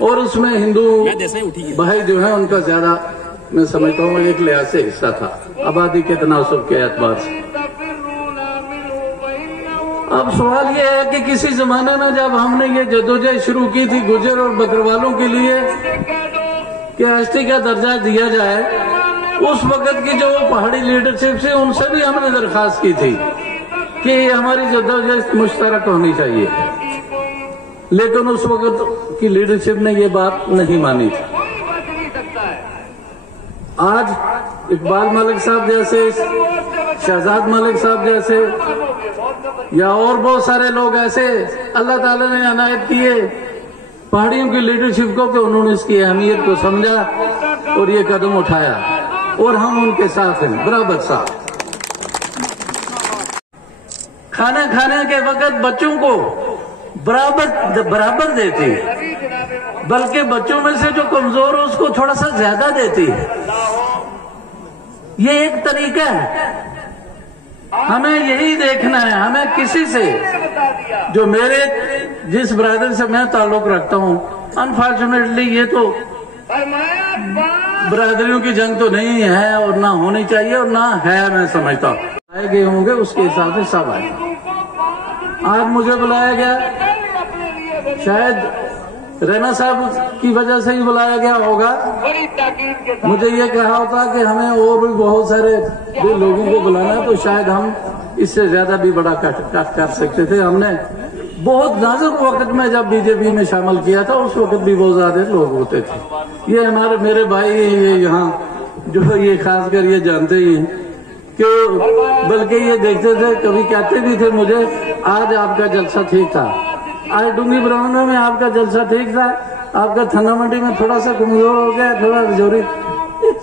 और उसमें हिंदू भाई जो है उनका ज्यादा मैं समझता हूँ एक लिहाज से हिस्सा था आबादी के तनासुब के एतबार से। अब सवाल ये है कि किसी जमाने में जब हमने ये जद्दोजहद शुरू की थी गुर्जर और बकरवालों के लिए कि एसटी का दर्जा दिया जाए, उस वक्त की जो पहाड़ी लीडरशिप से उनसे भी हमने दरखास्त की थी कि हमारी जद्दोजहद मुश्तरक होनी चाहिए, लेकिन उस वक्त की लीडरशिप ने ये बात नहीं मानी थी। आज इकबाल मलिक साहब जैसे, शहजाद मलिक साहब जैसे या और बहुत सारे लोग ऐसे अल्लाह ताला ने अनायत किए पहाड़ियों की लीडरशिप को कि उन्होंने इसकी अहमियत को समझा और ये कदम उठाया, और हम उनके साथ हैं, बराबर साथ। खाना खाने के वक्त बच्चों को बराबर देती, बल्कि बच्चों में से जो कमजोर है उसको थोड़ा सा ज्यादा देती है। ये एक तरीका है, हमें यही देखना है। हमें किसी से, जो मेरे जिस ब्रदर से मैं ताल्लुक रखता हूँ, अनफॉर्चुनेटली ये तो ब्रादरियों की जंग तो नहीं है और ना होनी चाहिए और ना है, मैं समझता हूँ। आए गए होंगे उसके हिसाब से सब आए। आज मुझे बुलाया गया, शायद रैना साहब की वजह से ही बुलाया गया होगा। मुझे ये कहा होता कि हमें और भी बहुत सारे लोगों को बुलाना, तो शायद हम इससे ज्यादा भी बड़ा कट कर सकते थे। हमने बहुत नाजुक वक्त में जब बीजेपी में शामिल किया था, उस वक्त भी बहुत ज्यादा लोग होते थे। ये मेरे भाई ये यहाँ जो ये खासकर ये जानते ही हैं कि बल्कि ये देखते थे, कभी कहते भी थे मुझे, आज आपका जलसा ठीक था, आज डूंगी ब्राह्मणों में आपका जलसा ठीक था, आपका थन्ना मंडी में थोड़ा सा कमजोर हो गया, थोड़ा जोरी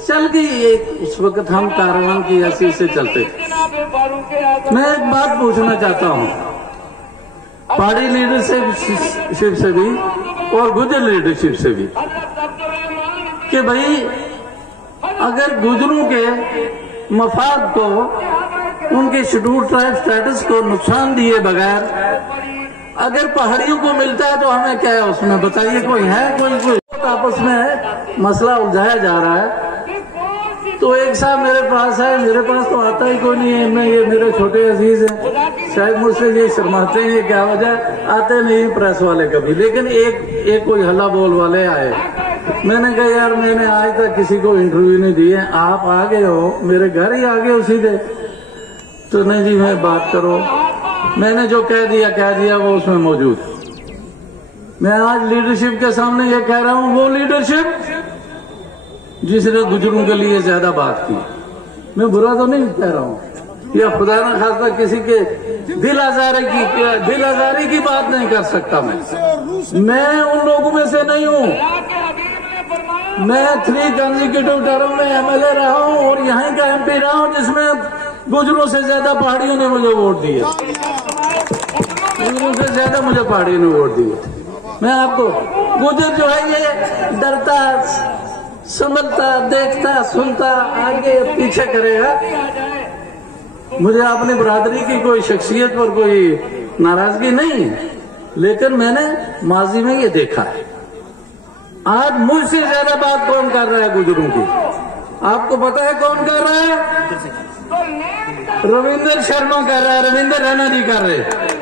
चल गई। उस वक्त हम कारवान की ऐसी से चलते थे। मैं एक बात पूछना चाहता हूँ पहाड़ी लीडरशिप से भी और गुजर लीडरशिप से भी कि भाई अगर गुजरों के मफाद को, उनके शेड्यूल ट्राइब स्टेटस को नुकसान दिए बगैर अगर पहाड़ियों को मिलता है तो हमें क्या है उसमें, बताइए। कोई है कोई आपस में मसला उलझाया जा रहा है। तो एक साहब मेरे पास है, मेरे पास तो आता ही कोई नहीं है, मैं ये मेरे छोटे अजीज हैं, शायद मुझसे ये शर्माते हैं, क्या वजह, आते नहीं प्रेस वाले कभी, लेकिन एक कोई हल्ला बोल वाले आए। मैंने कहा यार मैंने आज तक किसी को इंटरव्यू नहीं दी है, आप आ गए हो, मेरे घर ही आ गए हो सीधे। तो नहीं जी मैं बात करो, मैंने जो कह दिया वो उसमें मौजूद। मैं आज लीडरशिप के सामने ये कह रहा हूँ, वो लीडरशिप जिसने गुजरों के लिए ज्यादा बात की, मैं बुरा तो नहीं कह रहा हूँ, या खुदा न खास्ता किसी के दिल आजारी की बात नहीं कर सकता। मैं उन लोगों में से नहीं हूँ। मैं 3 कंसेक्यूटिव टर्म में एमएलए रहा हूँ और यहीं का एमपी रहा हूँ, जिसमें गुजरों से ज्यादा पहाड़ियों ने मुझे वोट दिए, गुजरों से ज्यादा मुझे पहाड़ियों ने वोट दिए। मैं आपको, गुजर जो है ये डरता, समझता, देखता, सुनता, आगे पीछे करेगा। मुझे अपनी बरादरी की कोई शख्सियत पर कोई नाराजगी नहीं है, लेकिन मैंने माजी में ये देखा है। आज मुझसे ज्यादा बात कौन कर रहा है गुजरों की? आपको पता है कौन कर रहा है? रविंदर शर्मा कर रहा है, रविंदर रैना जी कर रहे।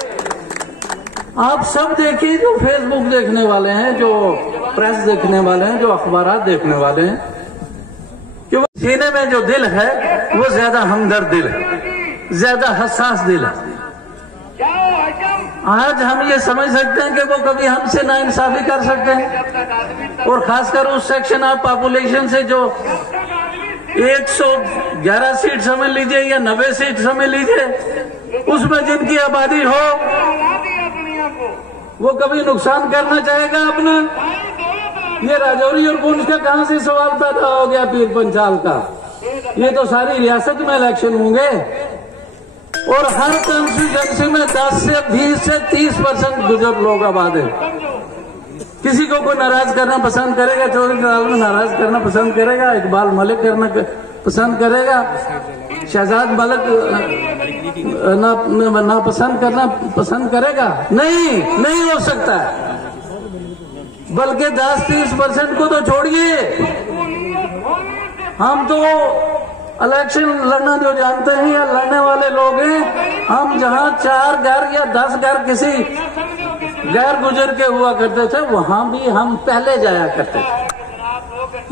आप सब देखिए, जो फेसबुक देखने वाले हैं, जो प्रेस देखने वाले हैं, जो अखबार देखने वाले हैं, कि वो सीने में जो दिल है वो ज्यादा हमदर्द दिल है, ज्यादा हसास दिल है। आज हम ये समझ सकते हैं कि वो कभी हमसे नाइंसाफी कर सकते हैं, और खासकर उस सेक्शन ऑफ पॉपुलेशन से जो 111 सीट समझ लीजिए या 90 सीट समझ लीजिए, उसमें जिनकी आबादी हो वो कभी नुकसान करना चाहेगा अपना। ये राजौरी और पुंछ का कहां से सवाल पैदा हो गया पीर पंचाल का? ये तो सारी रियासत में इलेक्शन होंगे और हर कंस्टिट्यूएंसी में 10 से 20 से 30% गुजर लोग आबाद है। किसी को कोई नाराज करना पसंद करेगा, चौधरी लाल में नाराज करना पसंद करेगा, इकबाल मलिक करना पसंद करेगा, शहजाद मलिक ना पसंद करना पसंद करेगा? नहीं हो सकता है। बल्कि 10-30% को तो छोड़िए, हम तो इलेक्शन लड़ना जो जानते हैं या लड़ने वाले लोग हैं, हम जहां 4 घर या 10 घर किसी गैर गुजर के हुआ करते थे, वहां भी हम पहले जाया करते थे।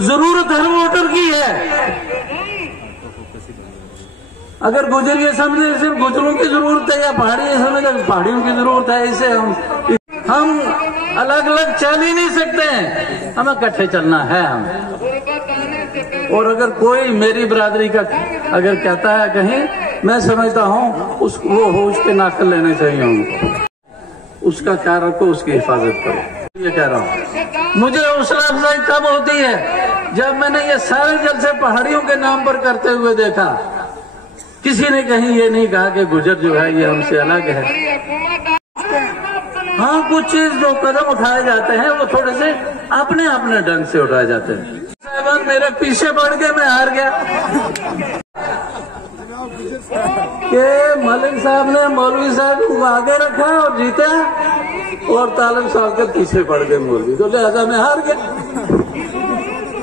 जरूरत हर वोटर की है। अगर गुजर ये समझे सिर्फ गुजरों की जरूरत है या पहाड़ी ये समझे पहाड़ियों की जरूरत है, इसे हम अलग अलग चल ही नहीं सकते हैं, हमें इकट्ठे चलना है हमें। और अगर कोई मेरी बिरादरी का अगर कहता है कहीं, मैं समझता हूं वो होश के नाखल लेने चाहिए उनको, उसका ख्याल रखो, उसकी हिफाजत करो। ये कह रहा हूं, मुझे हौसला अफजाई तब होती है जब मैंने ये सारे जलसे पहाड़ियों के नाम पर करते हुए देखा। किसी ने कहीं ये नहीं कहा कि गुजर जो है ये हमसे अलग है। हाँ, कुछ चीज जो कदम उठाए जाते हैं वो थोड़े से अपने ढंग से उठाए जाते हैं। साहब मेरे पीछे बढ़ के मैं हार गया कि मलिक साहब ने मौलवी साहब को आगे रखा और जीता, और तालिब साहब के पीछे पड़ गए मौलवी, तो लिहाजा मैं हार गया।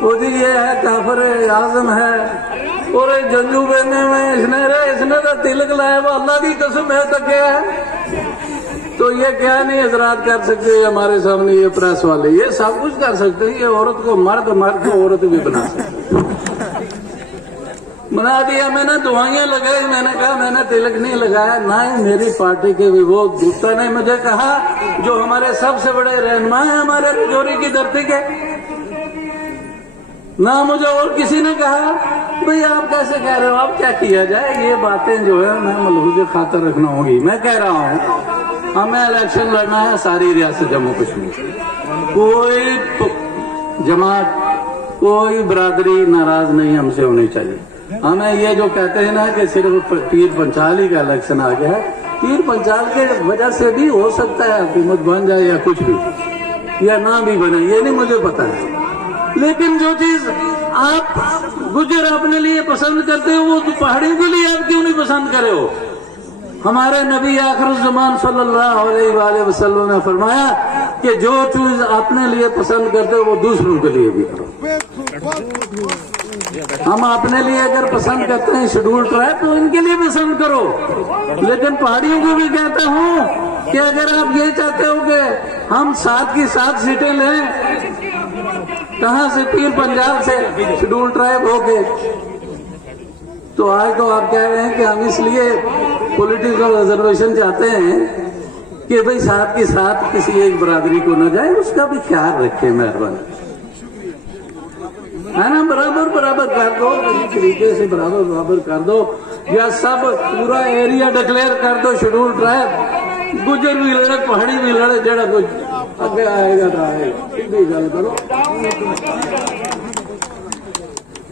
वो जी ये है काफिर आजम है, और जंजू बेने में इसने तो तिलक लाया, वो अल्लाह की कसम है तक क्या है। तो ये क्या नहीं हजरात कर सकते हमारे सामने, ये प्रेस वाले ये सब कुछ कर सकते हैं। ये औरत को मर्द को औरत भी बना सकते, बना दिया। मैंने दुआइयां लगाई, मैंने कहा मैंने तिलक नहीं लगाया, ना ही मेरी पार्टी के विभोद गुप्ता ने मुझे कहा, जो हमारे सबसे बड़े रहनुमा है हमारे रजौरी की धरती के, ना मुझे और किसी ने कहा भाई आप कैसे कह रहे हो, आप क्या किया जाए। ये बातें जो है मैं मलहूज़े खातर रखना होगी। मैं कह रहा हूँ हमें इलेक्शन लड़ना है सारी रियासत जम्मू कश्मीर, कोई जमात कोई बिरादरी नाराज नहीं हमसे होनी चाहिए। हमें ये जो कहते हैं ना कि सिर्फ पीर पंचाल ही का इलेक्शन आ गया है, पीर पंचाल के वजह से भी हो सकता है हुकूमत बन जाए या कुछ भी या ना भी बने, ये नहीं मुझे पता है। लेकिन जो चीज आप गुजर अपने लिए पसंद करते हो वो पहाड़ियों के लिए आप क्यों नहीं पसंद करे हो। हमारे नबी आखिरुज़्ज़मान सल्लल्लाहु अलैहि वसल्लम ने फरमाया कि जो चीज अपने लिए पसंद करते हो वो दूसरों के लिए भी करो। हम अपने लिए अगर पसंद करते हैं शेड्यूल ट्राइब तो इनके लिए पसंद करो, लेकिन पहाड़ियों को भी कहता हूँ कि अगर आप ये चाहते हो कि हम 7 की 7 सीटें लें, कहां से पीर पंजाब से शेड्यूल ट्राइब हो गए, तो आज तो आप कह रहे हैं कि हम इसलिए पॉलिटिकल रिजर्वेशन चाहते हैं कि भाई 7 की 7 किसी एक बरादरी को न जाए, उसका भी ख्याल रखें मेहरबानी, है ना। बराबर बराबर कर दो, किसी तरीके से बराबर बराबर कर दो, या सब पूरा एरिया डिक्लेयर कर दो शेड्यूल ट्राइब, गुजर भी लड़े पहाड़ी भी लड़े, जड़ा कुछ अगे आएगा तो आएगा, सीधी गल करो।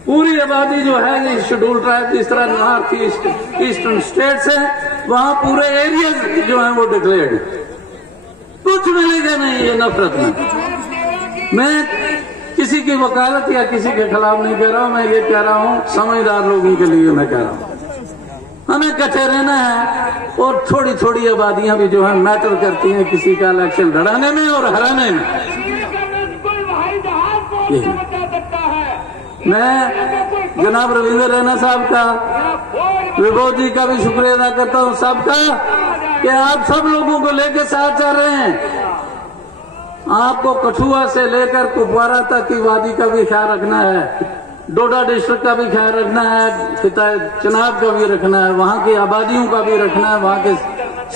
पूरी आबादी जो है ये शेड्यूल ट्राइब, जिस तरह नॉर्थ ईस्ट ईस्टर्न स्टेट्स हैं वहां पूरे एरिया जो है वो डिक्लेयर्ड, कुछ मिलेगा नहीं ये नफरत में। मैं किसी की वकालत या किसी के खिलाफ नहीं कह रहा हूं, मैं ये कह रहा हूं समझदार लोगों के लिए मैं कह रहा हूं हमें इकट्ठे रहना है, और थोड़ी थोड़ी आबादियां भी जो है मैटर करती हैं किसी का इलेक्शन लड़ाने में और हराने में। मैं जनाब रविंद्र रैना साहब का, विभोद जी का भी शुक्रिया अदा करता हूं सबका कि आप सब लोगों को लेकर साथ चल रहे हैं। आपको कठुआ से लेकर कुपवारा तक की वादी का भी ख्याल रखना है, डोडा डिस्ट्रिक्ट का भी ख्याल रखना है, चनाब का भी रखना है, वहां की आबादियों का भी रखना है, वहां के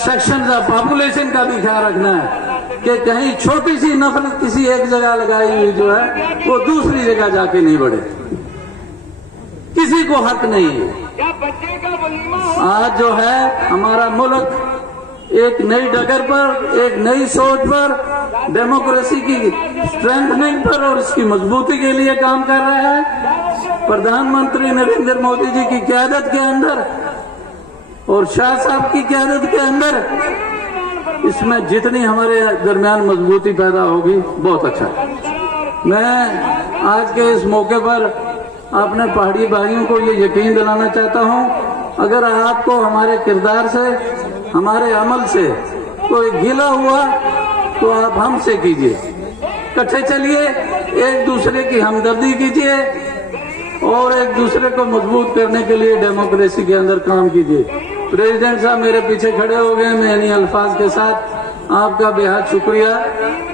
सेक्शन ऑफ पॉपुलेशन का भी ख्याल रखना है कि कहीं छोटी सी नफरत किसी एक जगह लगाई हुई जो है वो दूसरी जगह जाके नहीं बढ़े, किसी को हक नहीं है। आज जो है हमारा मुल्क एक नई डगर पर, एक नई सोच पर, डेमोक्रेसी की स्ट्रेंथनिंग पर और इसकी मजबूती के लिए काम कर रहा है। प्रधानमंत्री नरेंद्र मोदी जी की क़यादत के अंदर और शाह साहब की क़यादत के अंदर इसमें जितनी हमारे दरमियान मजबूती पैदा होगी बहुत अच्छा। मैं आज के इस मौके पर अपने पहाड़ी भाइयों को ये यकीन दिलाना चाहता हूं, अगर आपको हमारे किरदार से, हमारे अमल से कोई गिला हुआ तो आप हमसे कीजिए, इकट्ठे चलिए, एक दूसरे की हमदर्दी कीजिए और एक दूसरे को मजबूत करने के लिए डेमोक्रेसी के अंदर काम कीजिए। प्रेसिडेंट साहब मेरे पीछे खड़े हो गए, मैं इन्हीं अल्फाज के साथ आपका बेहद शुक्रिया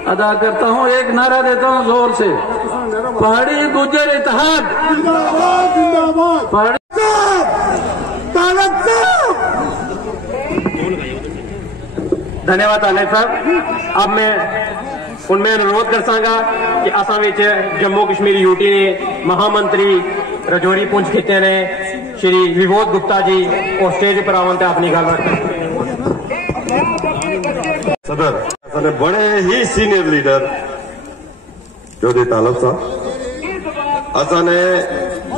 अदा करता हूँ। एक नारा देता हूँ जोर से, पहाड़ी गुज्जर इत्तेहाद जिंदाबाद, पहाड़ी धन्यवाद ताले साहब। अब मैं उनमें अनुरोध कर सागा कि असा विच जम्मू कश्मीर यूटी ने महामंत्री रजौरी पुंछ खिते ने श्री विबोध गुप्ता जी और स्टेज पर आवन अपनी गल सदर ने बड़े ही सीनियर लीडर चौधरी तालब साहब असा ने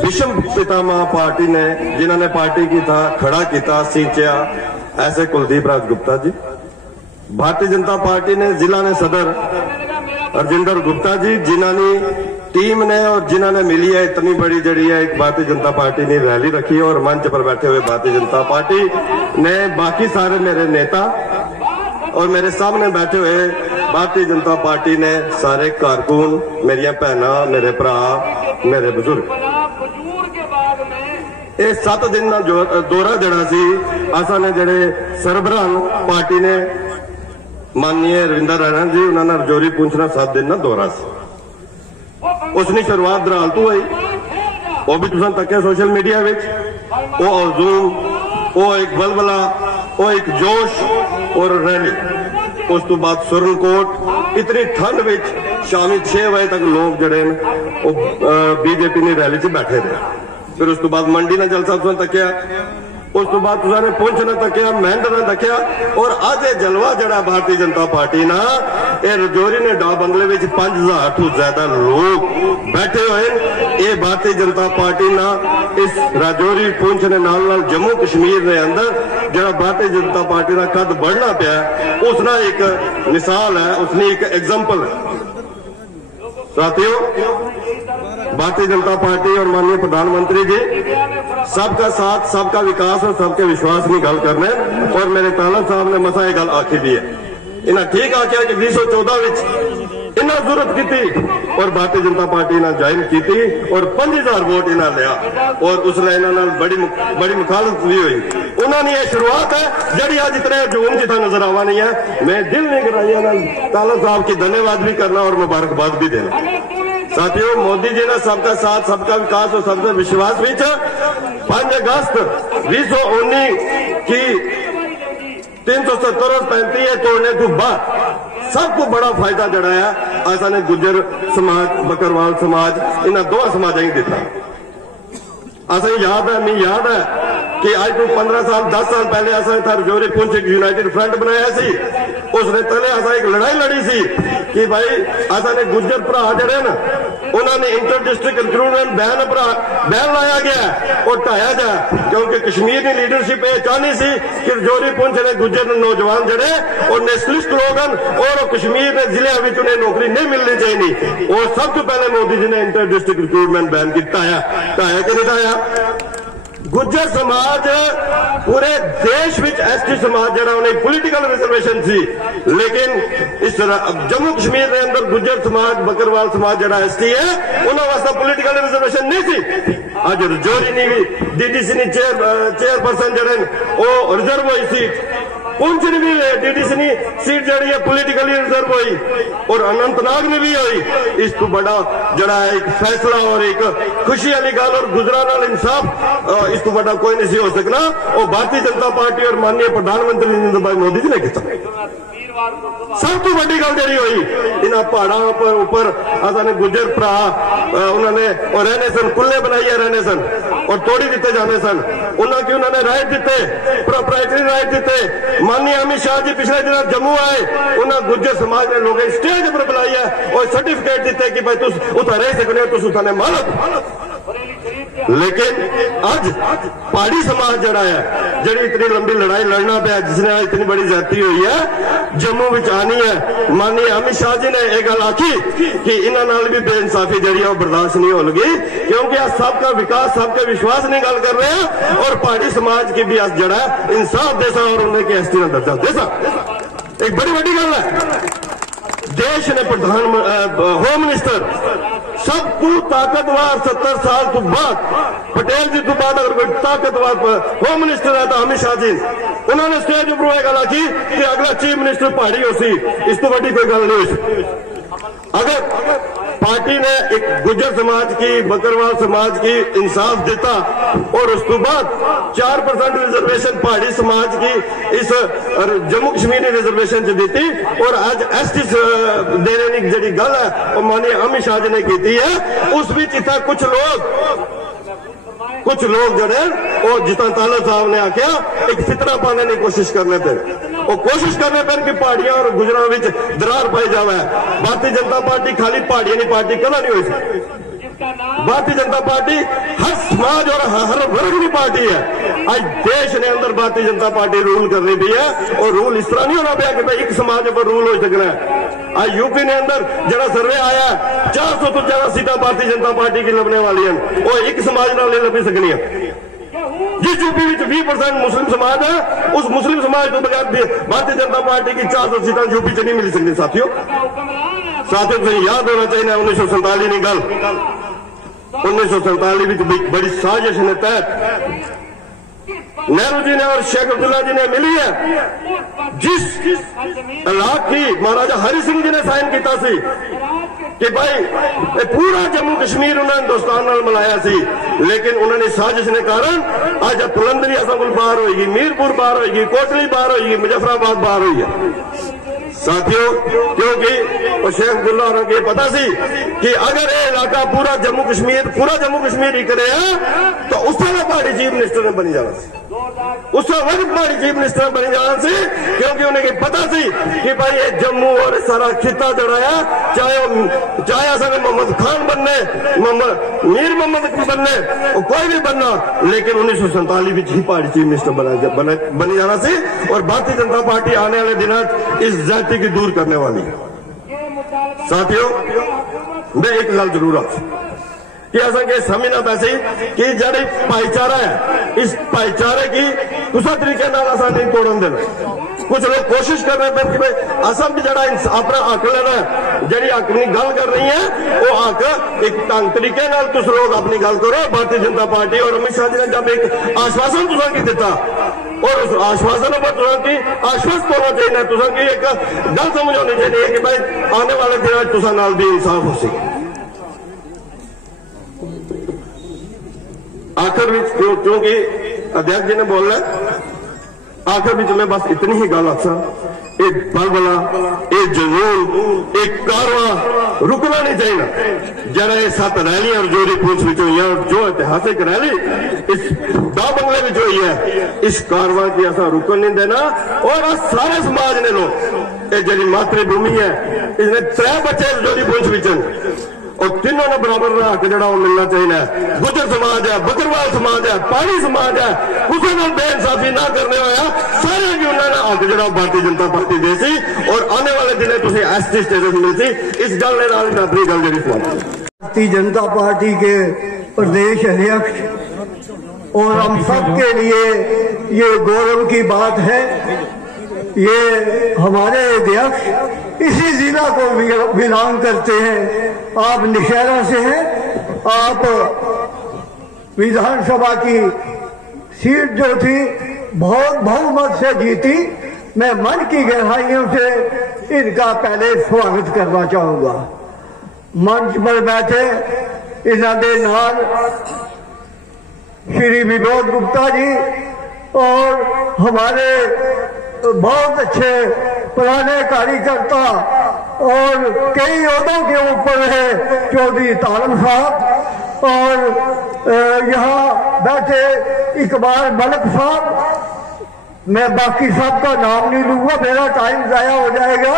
विषम पितामह पार्टी ने जिन्होंने पार्टी की था खड़ा किया सींचा ऐसे कुलदीप राज गुप्ता जी। भारतीय जनता पार्टी ने जिला ने सदर अर्जिंदर गुप्ता जी जिन्होंने टीम ने और जिन्होंने मिली है इतनी बड़ी जड़ी है एक भारतीय जनता पार्टी ने रैली रखी है और मंच पर बैठे हुए भारतीय जनता पार्टी ने बाकी सारे मेरे नेता और मेरे सामने बैठे हुए भारतीय जनता पार्टी ने सारे कारकुन मेरिया भैना मेरे भरा मेरे बुजुर्ग ये 7 दिन का दौरा जड़ा सी असा ने जड़े सरबराह पार्टी ने माननीय रविंदर राणा जी उन्होंने रजौरी पुंछना 7 दिन का दौरा से उसकी शुरुआत दराल तो हुई वो भी तुम तक सोशल मीडिया वो हजूम वो एक बलबला वो एक जोश और रैली उस तो बाद सुरनकोट इतनी ठंड में शामी 6 बजे तक लोग जड़े बीजेपी ने रैली च बैठे रहे। फिर उस तो बाद मंडी ने जलसा तुम तकिया उस तो बाद तुसाने पुंछ ने तकिया मेहनत ने तकिया और अज ये जलवा जड़ा भारतीय जनता पार्टी ना ये रजौरी ने डा बंगले में 5000 तो ज्यादा लोग बैठे हुए ये भारतीय जनता पार्टी ना इस रजौरी पुंछ ने नाल जम्मू कश्मीर ने अंदर जरा भारतीय जनता पार्टी का कद बढ़ना पाया उसना एक मिसाल है उसने एक एग्जाम्पल है। साथियों भारतीय जनता पार्टी और माननीय प्रधानमंत्री जी सबका साथ सबका विकास और सबके विश्वास की गल करने और मेरे तालब साहब ने मसा ये गल आखी दी है इन्हें ठीक आख्या कि 1914 इन्हें जरूरत की और भारतीय जनता पार्टी ने ज्वाइन की और 5000 वोट इन्हें लिया और उसने इन्होंने बड़ी मुखालफत भी हुई उन्होंने ये शुरुआत है जड़ी आज इतने जून जितना नजर आवा नहीं है। मैं दिल नहीं कराई तालब साहब की धन्यवाद भी करना और मुबारकबाद भी देना। साथियों मोदी जी ने सबका साथ सबका विकास और सबका विश्वास भी 5 अगस्त 2019 की 370 और 35 तोड़ने के बाद सबको बड़ा फायदा जड़ा है ऐसा ने गुज्जर समाज बकरवाल समाज इन 2 समाज ही दिता। असा याद है मैं याद है कि आज तो 15 साल 10 साल पहले असा था रजौरी पुंछ एक यूनाइटेड फ्रंट बनाया सी उसने तले असा एक लड़ाई लड़ी सी कि भाई असा ने गुज्जर भरा जड़े ना उन्होंने इंटर डिस्ट्रिक्ट रिक्रूटमेंट बैन लाया गया और ढाया जाए क्योंकि कश्मीर की लीडरशिप ये चाहनी सी कि रजौरी पुंछ ने गुज्जर नौजवान जड़े और नेशनलिस्ट लोग और कश्मीर के जिले में उन्हें नौकरी नहीं मिलनी चाहिए और सब तो पहले मोदी जी ने इंटर डिस्ट्रिक्ट रिक्रूटमेंट बैन ढाया कि नहीं ढाया। गुज्जर समाज पूरे देश में एसटी समाज जरा उन्हें पॉलिटिकल रिजर्वेशन थी लेकिन इस जम्मू कश्मीर के अंदर गुज्जर समाज बकरवाल समाज जरा एसटी है उन्होंने वास्ते पॉलिटिकल रिजर्वेशन नहीं थी। आज रजौरी ने भी डीडीसी ने चेयरपर्सन जड़े वो रिजर्व हुई सीट पुंछ ने भी डीडीसी ने सीट जड़ी है पॉलिटिकली रिजर्व हुई और अनंतनाग में भी हुई। इस तो बड़ा जड़ा एक फैसला और एक खुशी वाली गल और गुजरा नाल इंसाफ इस तो बड़ा कोई नहीं हो सकना और भारतीय जनता पार्टी और माननीय प्रधानमंत्री नरेंद्र भाई मोदी जी ने किया। सब तो बड़ी गल जी हुई इन पहाड़ों पर ऊपर असा ने गुज्जर भरा उन्होंने और रहने सन कुल्ले बनाइए रहने सन और तोड़ी दिते जाने सन उन्होंने राइट दिते प्रोप्राइटरी राइट दिते। माननीय अमित शाह जी पिछले दिन जम्मू आए उन्होंने गुज्जर समाज ने लोग स्टेज पर बुलाई है और सर्टिफिकेट दिते कि भाई तुम उतना रह सकते हो तुम उतना मालक। लेकिन आज पहाड़ी समाज जड़ा है जड़ी इतनी लंबी लड़ाई लड़ना पाया जिसने इतनी बड़ी ज्यादती हुई है जम्मू में आनी है। माननीय अमित शाह जी ने एक गल आखी कि इन्होंने भी बेइंसाफी जड़ी है बर्दाश्त नहीं होगी क्योंकि आज सबका विकास सबके विश्वास नहीं गल कर रहे हैं और पहाड़ी समाज की भी आज जड़ा इंसाफ देसा और उन्हें एसटी का दर्जा देसा एक बड़ी गल है। देश ने प्रधान होम मिनिस्टर सब तू ताकतवर 70 साल तो बाद पटेल जी तो बाद अगर कोई ताकतवर होम मिनिस्टर है तो अमित शाह जी उन्होंने स्टेज पर यह गल की कि अगला चीफ मिनिस्टर पहाड़ी हो सी। इस तो बड़ी कोई गल नहीं। अगर पार्टी ने एक गुज्जर समाज की बकरवाल समाज की इंसाफ देता और उसके बाद 4% रिजर्वेशन पहाड़ी समाज की इस जम्मू कश्मीर रिजर्वेशन च दी और आज एसटी देने की जी गल है और माननीय अमित शाह जी ने की है उस बीच इतना कुछ लोग जड़े और जितना ताला साहब ने आख्या एक फितना पाने की कोशिश करने पे और कोशिश करने पर कि पहाड़ियां और गुजरां विच दरार पाई जावे। भारतीय जनता पार्टी खाली पहाड़ियां की पार्टी कदा नहीं हुई। भारतीय जनता पार्टी हर समाज और हर वर्ग की पार्टी है। आज देश ने अंदर भारतीय जनता पार्टी रूल करनी भी है और रूल इस तरह नहीं होना पाया कि भाई एक समाज पर रूल हो सकना है। आज यूपी ने अंदर जरा सर्वे आया 400 तो ज्यादा सीटा भारतीय जनता पार्टी की लभने वाली है और एक समाज नाल नहीं लभी सकनी है। जिस यूपी में 20% मुस्लिम समाज है उस मुस्लिम समाज को बगैर भारतीय जनता पार्टी की 400 सीटा यूपी च नहीं मिल सकती। साथियों तुझे याद होना चाहिए 1947 की गल। 1947 में बड़ी साजिश ने तहत नेहरू जी ने और शेख अब्दुल्ला जी ने मिली है जिस इलाक की महाराजा हरि सिंह जी ने साइन किया सी कि भाई पूरा जम्मू कश्मीर उन्होंने हिंदुस्तान नाल मिलाया सी लेकिन उन्होंने साजिश ने कारण आज पुलंदरी असम्बल बाहर होगी, मीरपुर बाहर होगी, कोटली बाहर होगी, मुजफ्फराबाद बाहर हुई है। साथियों क्योंकि शेख अब्दुल्ला को ये पता सी कि अगर ये इलाका पूरा जम्मू कश्मीर ही करे तो उस तरह पहाड़ी चीफ मिनिस्टर ने बनी जाना सी। उस वक्त पहाड़ी चीफ मिनिस्टर बनी जाना सी क्योंकि उन्हें पता सी कि भाई ये जम्मू और सारा खिता जड़ाया चाहे असल मोहम्मद खान बनने मीर मोहम्मद बनने कोई भी बनना लेकिन 1947 में ही पहाड़ी चीफ मिनिस्टर बनी जाना सी। और भारतीय जनता पार्टी आने वाले दिनों इस जाति की दूर करने वाली। साथियों मैं एक गल जरूर आप कि असें समझना पैसे कि जड़ी भाईचारा है इस भाईचारे की दूसरा तरीके नहीं तोड़न देना। कुछ लोग कोशिश कर रहे थे कि भाई असम भी जरा अपना हक लेना जी हक की गल कर रही है वो हक एक ढंग तरीके तुम लोग अपनी गल करो। भारतीय जनता पार्टी और अमित शाह जी ने जब एक आश्वासन तुसा की दिता और उस आश्वासन पर तुसा की आश्वस्त होना चाहिए तुसा की एक गल समझ होनी चाहिए कि भाई आने वाले दिन तुसा नाल भी इंसाफ हो सके। आखिर में क्योंकि अध्यक्ष जी ने बोलना आखिर में मैं बस इतनी ही गल आखा एक बलबला एक जुनून एक कारवां रुकना नहीं चाहिए। जरा ये 7 रैलियां और जोरी पुलिस में हुई और जो ऐतिहासिक रैली इस दो बंगले में हुई है इस कारवां की असा रुकन नहीं देना। और सारे समाज ने लोग ये जी मातृभूमि है इसने 3 बच्चे जोरी पुलिस में और तीनों ने बराबर हक जरा मिलना चाहिए। गुजर समाज है, बकरवाल समाज है, पहाड़ी समाज है, किसी ने बेइंसाफी ना करने होया सारे की उन्होंने हक जरा भारतीय जनता पार्टी दे सी और आने वाले दिन तुम एसटी स्टेटस मिलती। इस गल ने अपनी गल जी भारतीय जनता पार्टी के प्रदेश अध्यक्ष और हम सब के लिए ये गौरव की बात है। ये हमारे अध्यक्ष इसी जिला को बिलोंग करते हैं। आप नौशहरा से हैं। आप विधानसभा की सीट जो थी बहुत बहुमत से जीती। मैं मन की गहराइयों से इनका पहले स्वागत करना चाहूंगा। मंच पर बैठे इन्होंने नाल श्री विनोद गुप्ता जी और हमारे बहुत अच्छे पुराने कार्यकर्ता और कई ओहदों के ऊपर है चौधरी तारम साहब और यहाँ बैठे इकबाल मलिक साहब। मैं बाकी सब का नाम नहीं लूंगा मेरा टाइम जाया हो जाएगा।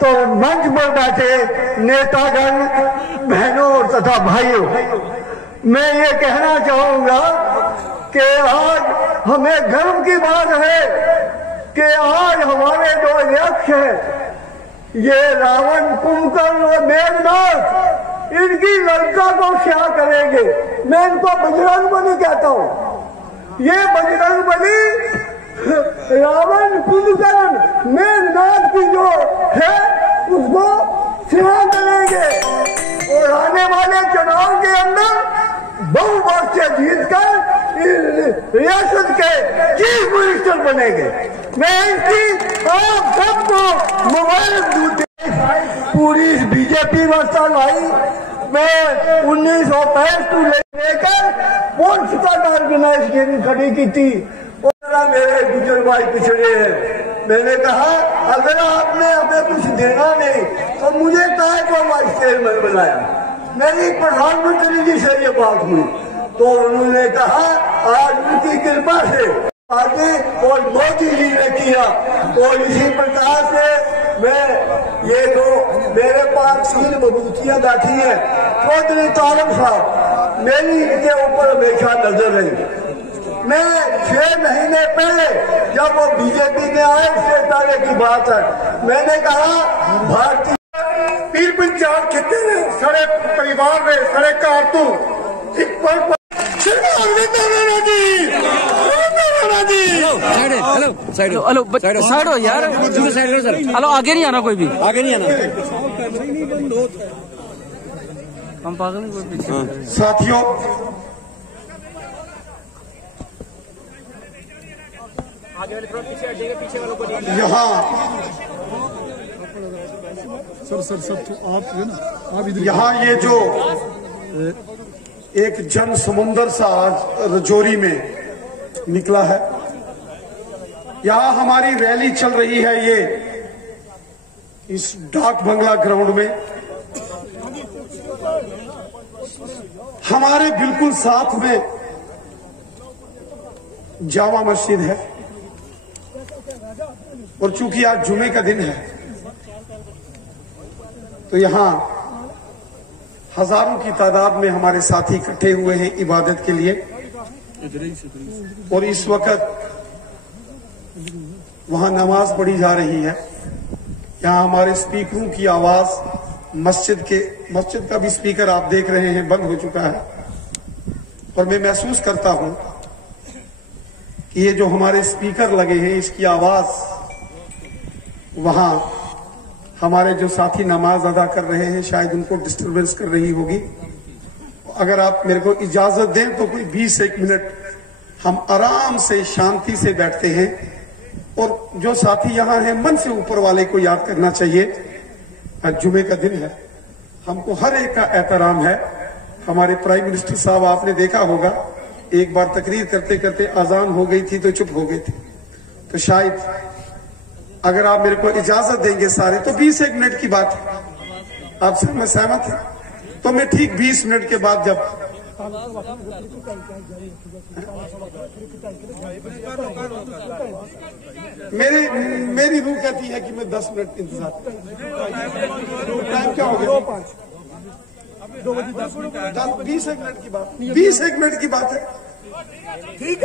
तो मंच पर बैठे नेतागण बहनों तथा भाइयों मैं ये कहना चाहूंगा कि आज हमें गर्व की बात है कि आज हमारे जो अध्यक्ष हैं ये रावण कुंभकर्ण और मेघनाथ इनकी लंका को क्या करेंगे। मैं इनको बजरंग बली कहता हूँ। ये बजरंग बली रावण कुंभकर्ण मेघनाथ की जो है उसको क्या करेंगे और आने वाले रियासत के चीफ मिनिस्टर बनेंगे। मैं इनकी आप सबको मुबारक दूं। पूरी बीजेपी वास्ता लाई मैं 1965 को लेकर पुलिस का ऑर्गेनाइजेशन खड़ी की थी और मेरे गुजर भाई पिछड़े हैं। मैंने कहा अगर आपने हमें कुछ देना नहीं तो मुझे काहे को वाइस चेयरमैन बनाया। मेरी प्रधानमंत्री जी से ये बात हुई तो उन्होंने कहा आज उनकी कृपा से आगे और मोदी जी ने किया। और इसी प्रकार से मैं ये जो मेरे पास 3 बबूतियां बैठी हैं, चौधरी तारक साहब मेरी इनके ऊपर हमेशा नजर रही। मैं 6 महीने पहले जब वो बीजेपी में आए, इससे पहले की बात है, मैंने कहा भारतीय पीर पंचायत खिते ने सारे परिवार ने सारे घर तो साइड हो यार, हेलो आगे नहीं आना, कोई भी आगे नहीं आना, हम पागल नहीं कोई पीछे। साथियों यहाँ यहाँ ये जो एक जन समुंदर सा आज रजौरी में निकला है, यहाँ हमारी रैली चल रही है ये इस डाक बंगला ग्राउंड में। हमारे बिल्कुल साथ में जामा मस्जिद है और चूंकि आज जुमे का दिन है तो यहाँ हजारों की तादाद में हमारे साथी इकट्ठे हुए हैं इबादत के लिए। और इस वक्त वहां नमाज पढ़ी जा रही है। यहाँ हमारे स्पीकरों की आवाज मस्जिद का भी स्पीकर आप देख रहे हैं बंद हो चुका है। और मैं महसूस करता हूं कि ये जो हमारे स्पीकर लगे हैं इसकी आवाज वहां हमारे जो साथी नमाज अदा कर रहे हैं शायद उनको डिस्टरबेंस कर रही होगी। अगर आप मेरे को इजाजत दें तो कोई 20-1 मिनट हम आराम से शांति से बैठते हैं। और जो साथी यहाँ हैं मन से ऊपर वाले को याद करना चाहिए। आज जुमे का दिन है, हमको हर एक का एहतराम है। हमारे प्राइम मिनिस्टर साहब आपने देखा होगा एक बार तकरीर करते करते अजान हो गई थी तो चुप हो गए थे। तो शायद अगर आप मेरे को इजाजत देंगे सारे तो 20-1 मिनट की बात है। आपसे मैं सहमत हूं। तो मैं ठीक 20 मिनट के बाद जब मेरी रूह कहती है कि मैं 10 मिनट इंतजार टाइम क्या हो गया 20-1 मिनट की बात 20-1 मिनट की बात है।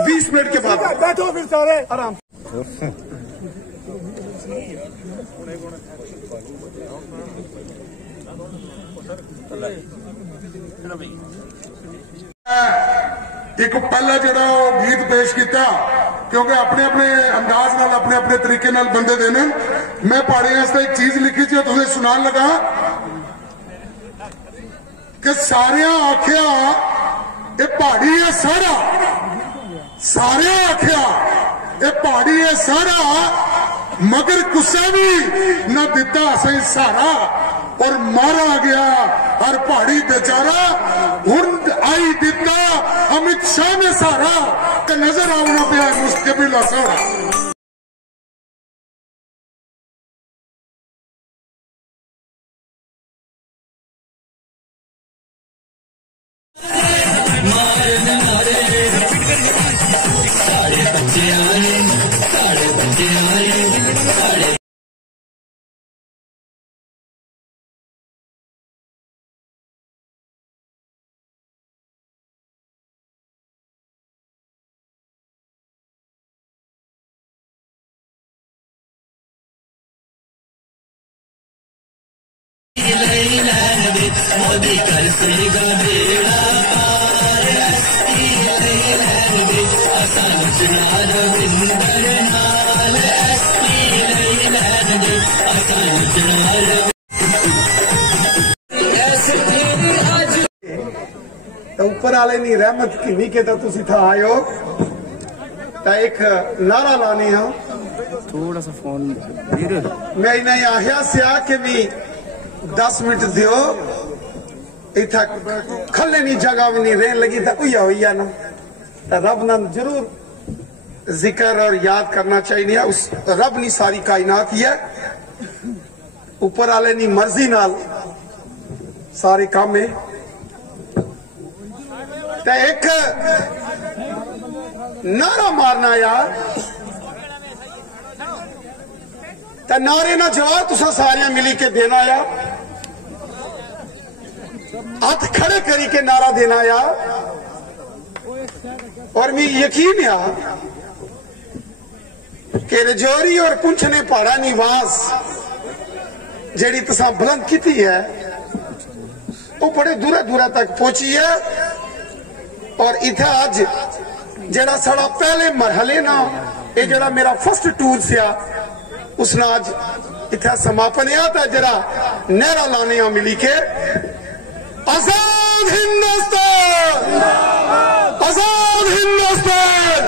20 मिनट के बाद बैठो फिर सारे आराम। एक पहला जरा गीत पेश किया क्योंकि अपने अपने अंदाज नाल अपने अपने तरीके नाल बंदे देने। मैं पहाड़ियों वास्ते एक चीज लिखी थी तुम्हें सुनान लगा कि सारे आख्या ये पहाड़ी है सारा, सारे आख्या ये पहाड़ी है सारा, मगर कुसा भी न दिता सही सारा और मारा गया हर पहाड़ी बेचारा। हुन आई दिता अमित शाह ने सारा कि नजर आवना पिया मुस्तकिल सारा। मोदी कर सेगा बेड़ा पार आसान चुना रविंदर नाल आसान चुना ऊपर वाले नी रहमत की नहीं कहता तुसी था आयो एक नारा लाने हैं थोड़ा सा फोन मैं इन्हें आह्या सिया के भी 10 मिनट दियो इतना खले नहीं जगह भी नहीं रहने लगी तो उया हुई ना रब ना जरूर जिक्र और याद करना चाहिए। उस रब नी सारी कायनात ही है, ऊपर वाले नी मर्जी नाल सारे काम है। तो एक नारा मारना यार, तो नारे ना जवाब तुसा सारिया मिली के देना यार, हाथ खड़े करी के नारा देना यार। और मैं यकीन यार कि रजौरी और पुंछ ने पहाड़ा निवास जेड़ी तुसा बुलंद की है वो बड़े दूर दूर तक पहुंची है। और इथे अज जेड़ा साड़ा पहले मरहले ना ये जड़ा मेरा फर्स्ट टूर सिया उसना अज इथे समापन था जरा नहरा लाने मिली के आजाद हिंदुस्तान, आजाद हिंदुस्तान,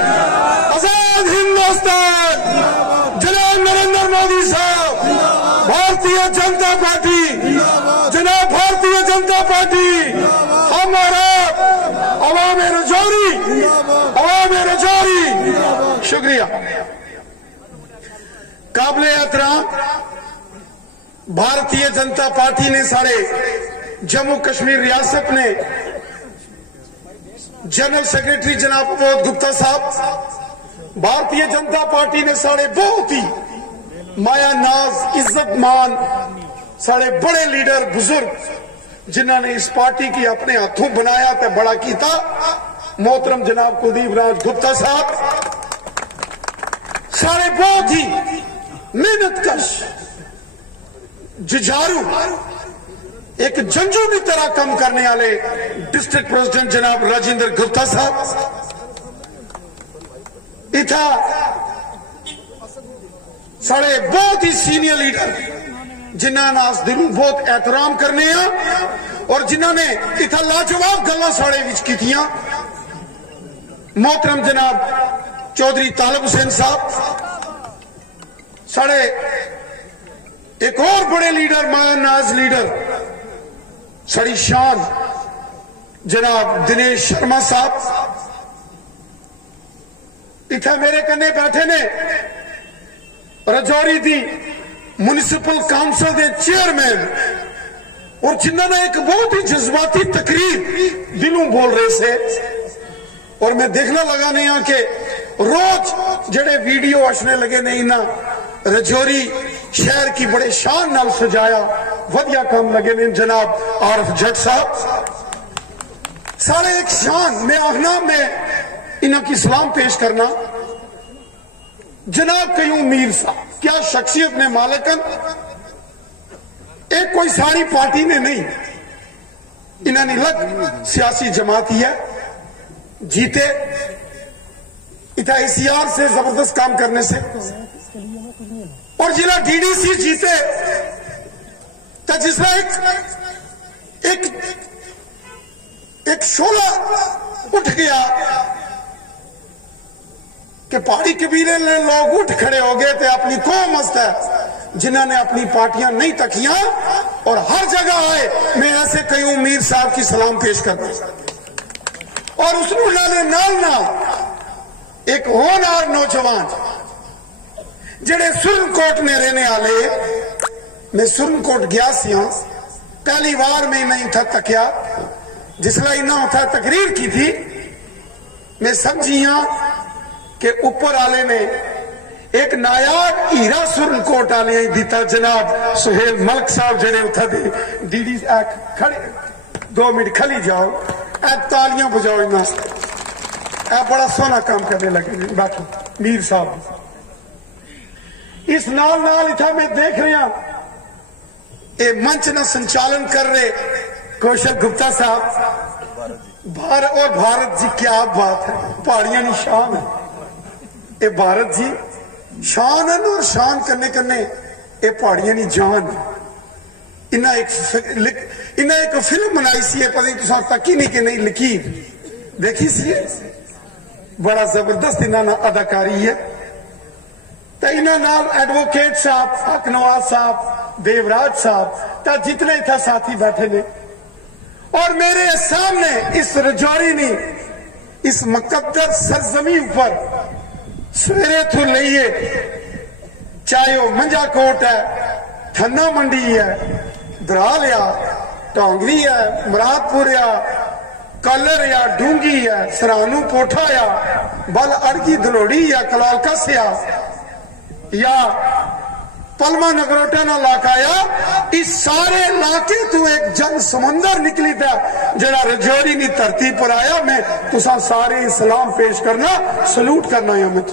आजाद हिंदुस्तान। जनाब नरेंद्र मोदी साहब, भारतीय जनता पार्टी, जनाब भारतीय जनता पार्टी हमारा अवाम रजौरी, अवाम रजौरी। शुक्रिया। काबिल एहतराम भारतीय जनता पार्टी ने सारे जम्मू कश्मीर रियासत ने जनरल सेक्रेटरी जनाब प्रमोद गुप्ता साहब, भारतीय जनता पार्टी ने सारे बहुत ही माया नाज इज्जत मान सारे बड़े लीडर बुजुर्ग जिन्होंने इस पार्टी की अपने हाथों बनाया तो बड़ा किया, मोहतरम जनाब कुलदीप राज गुप्ता साहब सारे बहुत ही मेहनतकश जुझारू एक जंजू की तरह काम करने वाले डिस्ट्रिक्ट प्रेसिडेंट जनाब राजेंद्र गुप्ता साहब, इथा साढ़े बहुत ही सीनियर लीडर जिन्होंने दिलों बहुत एहतराम करने और जिन्होंने इथा लाजवाब गल्लां साढ़े विच कीतियां। मोहतरम जनाब चौधरी तालिब हुसैन साहब, साढ़े एक और बड़े लीडर माया नाज लीडर साड़ी शान जनाब दिनेश शर्मा साहब, इतना मेरे कन्ने बैठे ने रजौरी दी म्युनिसिपल काउंसिल के चेयरमैन और जिन्होंने एक बहुत ही जज्बाती तकरीर दिलों बोल रहे से। और मैं देखने लगा नहीं कि रोज जड़े वीडियो आने लगे नहीं ना रजौरी शहर की बड़े शान नाल सजाया वधिया काम लगे ने जनाब आरफ जट साहब, सारे एक शान। मैं आखना मैं इन्हों की सलाम पेश करना जनाब कयूम मीर साहब, क्या शख्सियत ने मालिकन, एक कोई सारी पार्टी ने नहीं, इन्होंने लग सियासी जमात ही है जीते इतना ICR से जबरदस्त काम करने से। और जिला DDC जीते तो जिसका एक शोला उठ गया कि पहाड़ी कबीले ने लोग उठ खड़े हो गए थे, अपनी कौम मस्त है जिन्होंने अपनी पार्टियां नहीं तकियां और हर जगह आए। मैं ऐसे कई मीर साहब की सलाम पेश करता और उसने नाल ना एक होनहार नौजवान जेड़े सुरनकोट में रहने वाले, मैं सुरनकोट गया सी पहली बार में नहीं था तकिया जिसला इन्ना उठा तकरीर की थी, मैं समझिया कि ऊपर वाले ने एक नायाब हीरा सुरनकोट वाले दिता जनाब सुहेल मलक साहब जेड़े उठा दे DD खड़े 2 मिनट खली जाओ तालियां बजाओ इन्ना बड़ा सोना काम करने लगे बैठो मीर साहब। इस नाल इथा मैं देख रहा ये मंच ना संचालन कर रहे कौशल गुप्ता साहब। भारत जी क्या बात है, पहाड़ियां की शान है ये भारत जी, शान है और शान करने करने ये पहाड़ियां की जान है। इन्हें एक फिल्म बनाई सी, पता नहीं तुसा तकी नहीं कि नहीं लिखी देखी सी, बड़ा जबरदस्त इन्होंने अदाकारी है। तो इन्होंने एडवोकेट साहब, हक नवाज साहब, देवराज साहब, तो जितने इतना साथी बैठे ने, और मेरे सामने इस रजौरी ने इस मुकद्दस सरजमीन पर सवेरे तो लइए, चाहे वो मंजाकोट है, खन्ना मंडी है, दराल या टोंगरी है, मुरादपुर या कलर या डूंगी है, सरानू कोठा या बल अड़की दलोड़ी या कलालकस या पलमा नगरोटा ना इलाका या इस सारे इलाके तो एक जन समंदर निकली था जरा रजौरी की धरती पर आया। मैं तुसा सारे सलाम पेश करना, सलूट करना है। मैं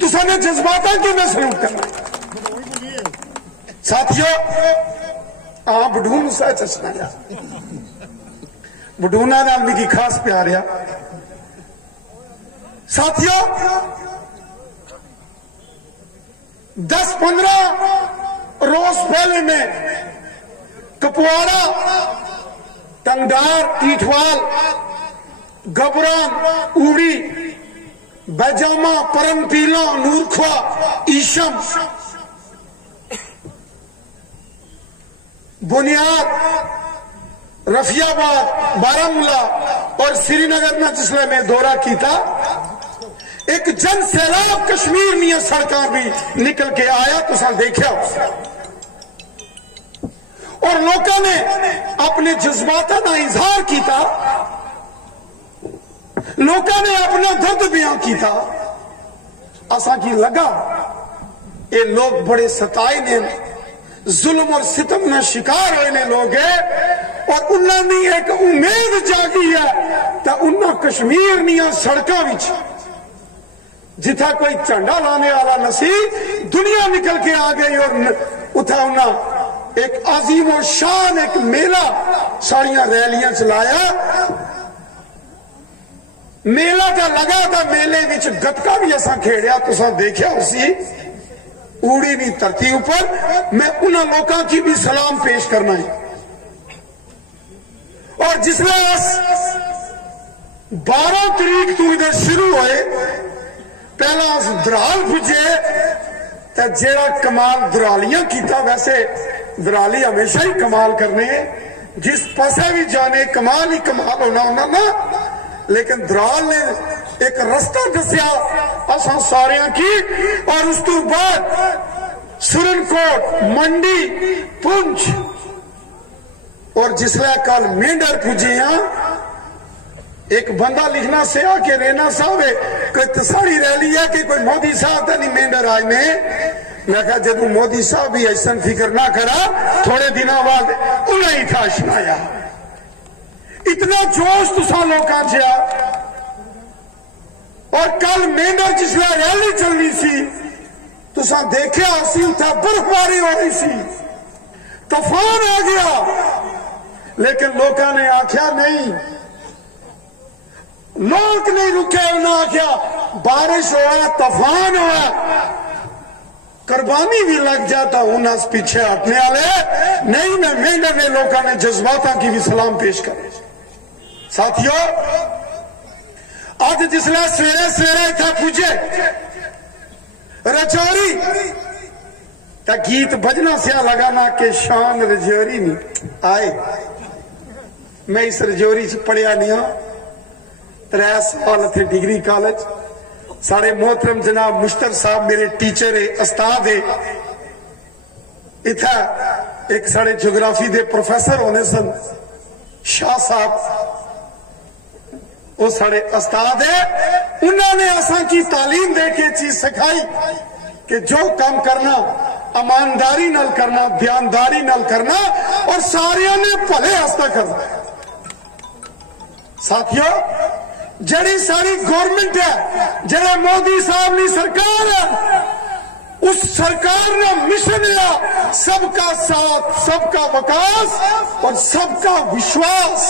तुसा ने जज्बाता की मैं सलूट करना। साथियों आप बडून सा चसना या बडूना नाल मिगी खास प्यार या। साथियों 10-15 रोज पहले में कपवाड़ा, टंगडार, टीठवाल, गबरान, उड़ी, बैजामा, परमपीला, नूरखवा, ईशम, बुनियाद, रफियाबाद, बारामूला और श्रीनगर में जिसने मैं दौरा किया, एक जन सैलाब कश्मीर में सड़क भी निकल के आया तो सा देखा और लोगों ने अपने जज्बाता का इजहार किया, लोगों ने अपना दर्द बयां किया। असा की लगा ये लोग बड़े सताए ने, जुल्म और सितम न शिकार होने लोग है और उन्होंने एक उम्मीद जागी है तो उन्होंने कश्मीर निया सड़कों में जिथा कोई झंडा लाने वाला नसी दुनिया निकल के आ गई और उठा उन्ना एक अजीम और शान एक मेला सारिया रैलियां चलाया। मेला का लगा था, मेले विच गतका भी असा खेड़िया तुसा देखा उसी उड़ी नी धरती ऊपर। मैं उन्होंने लोगों की भी सलाम पेश करना है। और जिसने 12 तारीख तू इधर शुरू हुए, पहला दराल पुजे तो जेड़ा कमाल दरालियां किया, वैसे दराली हमेशा ही कमाल करने, जिस पासे भी जाने कमाल ही कमाल होना होना ना। लेकिन दराल ने एक रास्ता दसिया असा सारिया की, और उस तो बाद सुरनकोट, मंडी, पुंछ और जिसले कल मेंढर पुजे हाँ, एक बंदा लिखना से आके रेना साहब कोई तसाड़ी रैली है कि कोई मोदी साहब तो नहीं मेंढर आए ने। मैं कहा जब मोदी साहब भी ऐसा फिक्र ना करा, थोड़े दिनों बाद उन्हें ही था सुनाया। इतना जोश तुसा लोगों च। और कल मेंढर जिसला रैली चलनी सी तुसा देखा सी, उत्थे बर्फबारी हो रही सी, तूफान आ गया, लेकिन लोगों ने आख्या नहीं, लोग नहीं रुके। उन्हें आख्या बारिश हुआ, तूफान हुआ, कुर्बानी भी लग जाता, उन्हें पीछे हटने वाले नहीं। मैं मेंढर ने लोगों ने जज्बाता की भी सलाम पेश करे। साथियों आज जिसले सवेरे सवेरे इतना पूछे रजौरी तो गीत बजना से लगाना के शान रजौरी नहीं आए। मैं इस रजौरी च पढ़िया नहीं हूं, 3 साल थे डिग्री कॉलेज। सारे मोहतरम जनाब मुश्तर साहब मेरे टीचर है, उस्ताद है। इतना एक साढ़े ज्योग्राफी के प्रोफेसर होने सन, शाह साहब, वो साढ़े उस्ताद है। उन्होंने असा की तालीम दे के चीज सिखाई कि जो काम करना ईमानदारी नाल करना, बयानदारी नाल करना और सारिया ने भले हस्ता करना। साथियों जड़ी सारी गवर्नमेंट है, जरा मोदी साहब की सरकार है, उस सरकार ने मिशन लिया सबका साथ, सबका विकास और सबका विश्वास।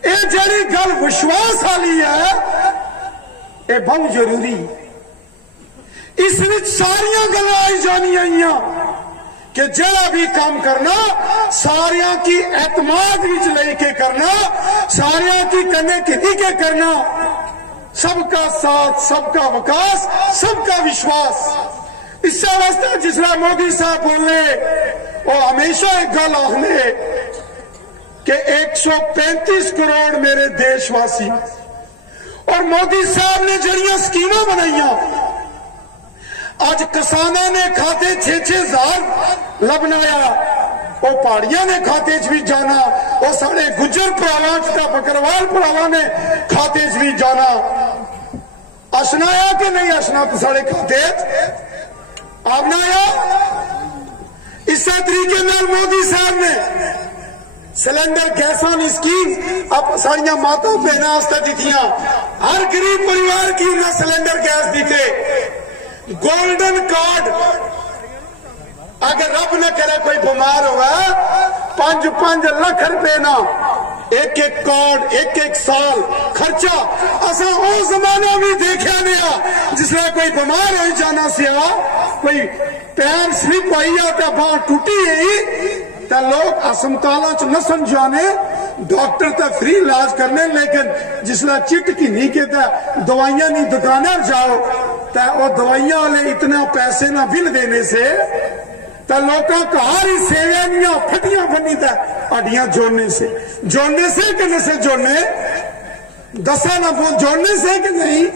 ये जड़ी गल विश्वास वाली है, ये बहुत जरूरी। इस विच सारिया गल्लां आई जानियां कि जरा भी काम करना सारिया की एतमाद विच लेके करना, सारिया की कन्ने किती के करना। सबका साथ, सबका विकास, सबका विश्वास। इस वास्ते जिसला मोदी साहब बोले और हमेशा एक गल आखने कि 135 करोड़ मेरे देशवासी, और मोदी साहब ने जड़ियां स्कीमां बनाइया, आज किसाना ने खाते 6-6 हज़ार लबनाया, वो पहाड़िया ने खाते च भी जाना, वो साढ़े गुजर भरावां च बकरवाल भरावां ने खाते च भी जाना। असनाया कि नहीं असना तो साढ़े खाते आबनाया। इस तरीके नाल मोदी साहब ने सिलेंडर गैसा की स्कीम अब साड़ियां माता बहना दिखियां, हर गरीब परिवार की उन्हें सिलेंडर गैस दिते। गोल्डन कार्ड, अगर रब न करे कोई बीमार हुआ 5-5 लाख रुपए ना एक कार्ड, एक साल खर्चा। असा वो जमाना भी देखा नहीं जिसमें कोई बीमार हो जाना सिया, कोई पैर स्लिप आई है तो बांह टूटी है तो लोग अस्पतालों च न समझाने, डॉक्टर तो फ्री इलाज करने, लेकिन जिसला चिट की नहीं कहता दवाइयां नहीं दुकाना जाओ तो वो दवाइयां वाले इतना पैसे ना बिल देने से तो लोगों का हर ही सेवियां फटियां बनी था हड्डियां जोड़ने से कि नसे जोड़ने दसा ना बोल जोड़ने से कि नहीं।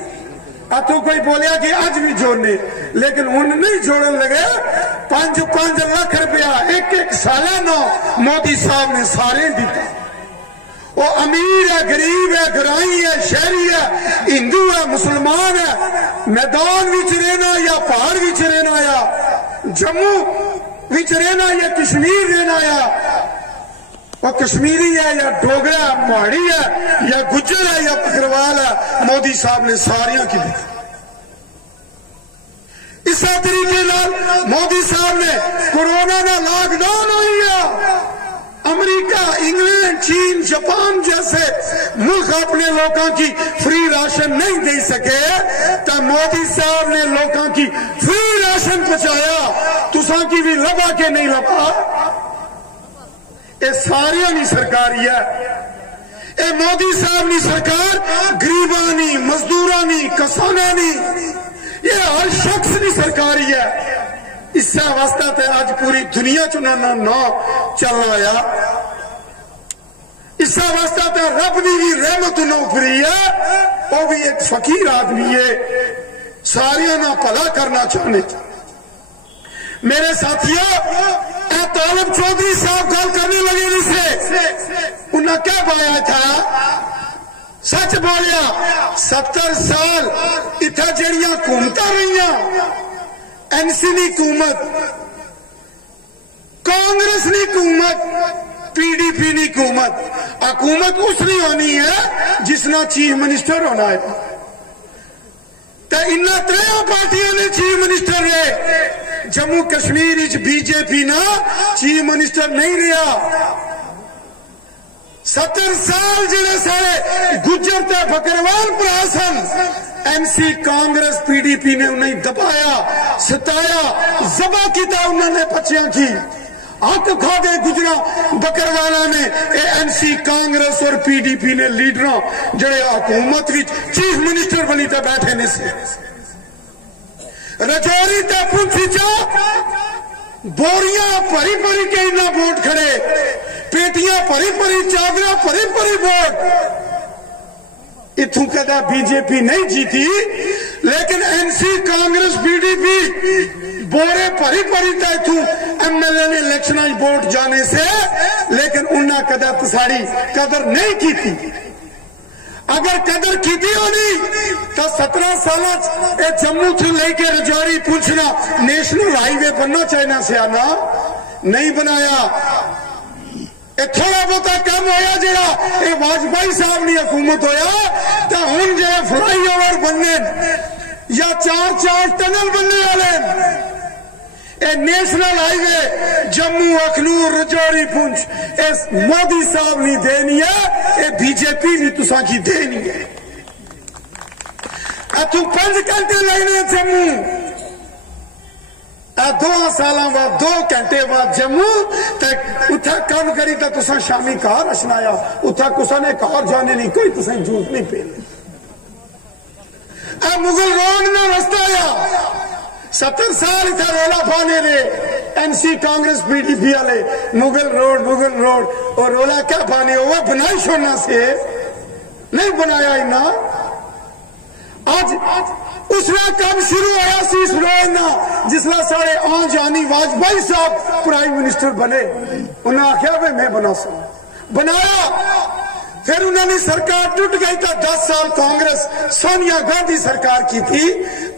तो कोई बोलिया कि आज भी जोड़ने, लेकिन उन नहीं जोड़न लगे। 5-5 लाख रुपया एक सालाना मोदी साहब ने सारे दिता। वो अमीर है, गरीब है, ग्राई है, शहरी है, हिंदू है, मुसलमान है, मैदान विच रहना या पहाड़ विच रहना या जम्मू विच रहना या कश्मीर रहना या वो कश्मीरी है या डोगरा पहाड़ी है या गुज्जर है या बकरवाल है, मोदी साहब ने सारियां की दी। इस तरीके नाल मोदी साहब ने कोरोना का लॉकडाउन हुई है, अमेरिका, इंग्लैंड, चीन, जापान जैसे मुल्क अपने लोगों की फ्री राशन नहीं दे सके तो मोदी साहब ने लोगों की फ्री राशन पहुंचाया। तुसा की भी लबा के नहीं लबा, ये सारिया नहीं सरकारी है। ये मोदी साहब की सरकार गरीबा नहीं, मजदूरा नहीं, किसाना नहीं, ये हर शख्स की सरकारी है। इस वास्ता ते आज पूरी दुनिया च उन्होंने ना चल रहा। इस वास्ता ते रब की भी रहमत उपरी है, वो भी एक फकीर आदमी है, सारिया ना भला करना चाहने। मेरे साथियों, तालिब चौधरी साहब गल करने लगे जिसे उन्हें क्या पाया था, सच बोलिया। 70 साल इतना जड़िया हुकूमत रही, एनसी की हुकूमत, कांग्रेस की हुकूमत, पीडीपी की हुकूमत। हुकूमत उसने होनी है जिसना चीफ मिनिस्टर होना है। तो इन्ना 3 पार्टियों ने चीफ मिनिस्टर रहे। जम्मू कश्मीर बीजेपी ना चीफ मिनिस्टर नहीं रहा। 70 साल जिले सारे गुज्जर ते बकरवाल भरा सन, एमसी कांग्रेस पीडीपी ने उन्हें दबाया, सताया, जबा किया उन्होंने बच्चियां की हक खा गए गुजरा बकरवाला ने। एमसी कांग्रेस और पीडीपी ने लीडर जड़े हुकूमत विच चीफ मिनिस्टर बनी ते बैठे ने से। रजौरी ते पुंछ बोरियां भरी भरी के इन्ना वोट खड़े, पेटियां भरी भरी, चादर भरी भरी वोट। इथू कदा बीजेपी नहीं जीती, लेकिन एनसी कांग्रेस पीडीपी बोरे भरी भरी इथू एमएलए ने इलेक्शन वोट जाने से, लेकिन उन्हें कदा तसाड़ी कदर नहीं की। अगर कदर की होनी तो 17 साल जम्मू थी लेके रजौरी पूछना नेशनल हाईवे बनना चाहिए से आना नहीं बनाया। थोड़ा बहुता कम होया जरा ये वाजपेयी साहब की हुकूमत होया तो हुन जो फ्लाईओवर बनने या 4 टनल बनने वाले। नेशनल हाईवे जम्मू अखनूर रजौरी पुंछ इस मोदी साहब ने देनी है, ये बीजेपी ने तुसा की देनी है। तू 5 घंटे लगने जम्मू, 2 साल बाद 2 घंटे बाद जम्मू तक उठा कम करी तो तुसा शामी कार रचनाया, उठा कुसा ने कार जाने नहीं, कोई तुसा जरूरत नहीं पे। मुगल रोड ना रास्ता आया 70 साल इतना रोला पाने रे एनसी कांग्रेस पीडीपी वाले मुगल रोड और रोला क्या पाने वो बनाई छोड़ना से नहीं बनाया इना आज उसने कब शुरू होया सी इस रोड ना जिसला साढ़े आन जानी वाजपेयी साहब प्राइम मिनिस्टर बने उन्हें आख्या भाई मैं बना सकूं बनाया फिर उन्होंने सरकार टूट गई था 10 साल कांग्रेस सोनिया गांधी सरकार की थी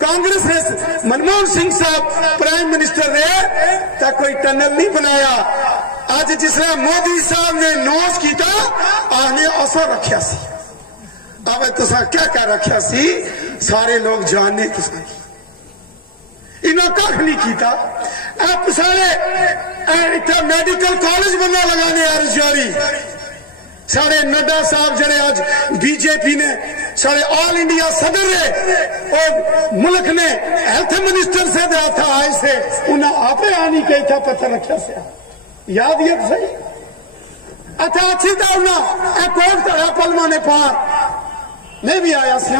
कांग्रेस ने मनमोहन सिंह साहब प्राइम मिनिस्टर रहे तक कोई टनल नहीं बनाया आज जिसने मोदी साहब ने नोस किया आने असर रखा सी अब तुसा क्या क्या रखा सी सारे लोग जानने तुसा इन्हें कख नहीं किया आप सारे इतना मेडिकल कॉलेज बनना लगाने जारी सारे नड्डा साहब जड़े आज बीजेपी ने सारे ऑल इंडिया सदर है और मुल्क ने हेल्थ मिनिस्टर से था आए से उन्हें आपे आनी कही था पत्थर रखा से याद ये सही अच्छा अच्छी था उन्हें कोर्ट था पलमा ने पार मैं भी आया से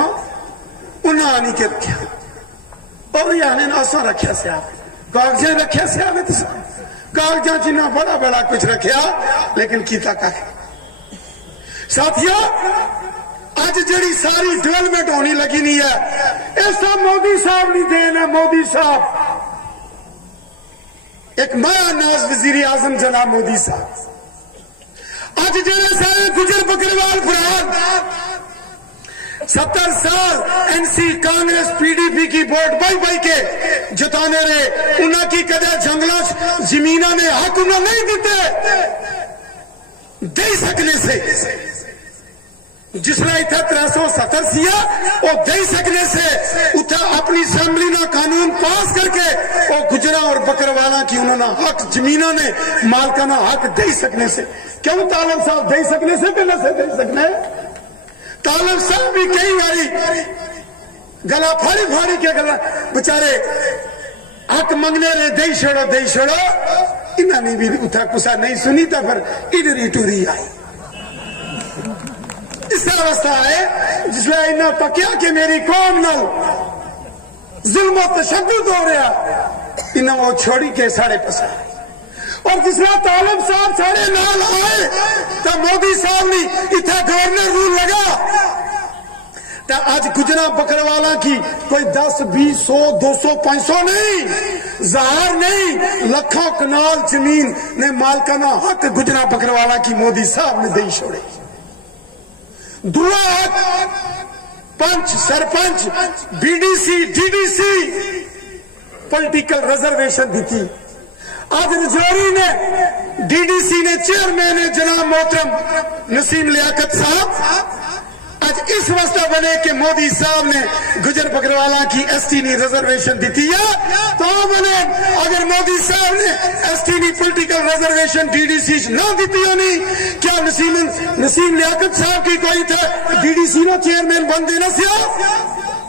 उन्हें आनी के रखा और यानी आसा रखा से आप कागजा रखा से आवे तो कागजा जिन्ना बड़ा बड़ा कुछ रखा लेकिन कीता का साथियों आज जड़ी सारी डेवलपमेंट होनी लगी नहीं है ये सब मोदी साहब नहीं देन है मोदी साहब एक महानाज वजीर आजम जनाब मोदी साहब आज जड़े सारे गुजर बकरवाल फरहान 70 साल एनसी कांग्रेस पीडीपी की वोट बाई के जताने रहे उन्हें की कदर जंगलों जमीना ने हक उन्हें नहीं देते दे सकने से जिसने इतना 370 सिया और दे सकने से उतना अपनी असेंबली ना कानून पास करके और गुजरा और बकरवाला की उन्होंने हक जमीना ने मालकाना हक दे सकने से क्यों तालब साहब दे सकने से पहले से दे सकने तालब साहब भी कई बारी गला फाड़ी फाड़ी के गला बेचारे हक मंगने रे दे छोड़ो इन्होंने भी उठा कुसा नहीं सुनी था पर इधरी टूरी आई इस अवस्था है जिसमें इन्ना तकिया कि मेरी कौम नल जुल्म तशद्दुद हो रहा इन्हें वो छोड़ी के साढ़े पसा और जिसमें तालब साहब साढ़े नाल आए तो मोदी साहब ने इतना गवर्नर रूल लगा तो आज गुजरा बकरवाला की कोई 10, 20, 100, 200, 500 नहीं जार नहीं लाखों कनाल जमीन ने मालकाना हक गुजरा बकरवाला की मोदी साहब ने दे छोड़े दुआ हक panch sarpanch BDC DDC political reservation दी थी आज रजौरी ने डीडीसी ने चेयरमैन है जनाब मोहतरम नसीम लियाकत साहब आज इस वास्ते बने कि मोदी साहब ने गुजर बकरवाला की एसटी ने रिजर्वेशन दी थी तो बने अगर मोदी साहब ने एसटी ने पॉलिटिकल रिजर्वेशन डीडीसी ना दी होनी क्या नसीम लियाकत साहब की कोई थे डीडीसी ना चेयरमैन बन देना सिया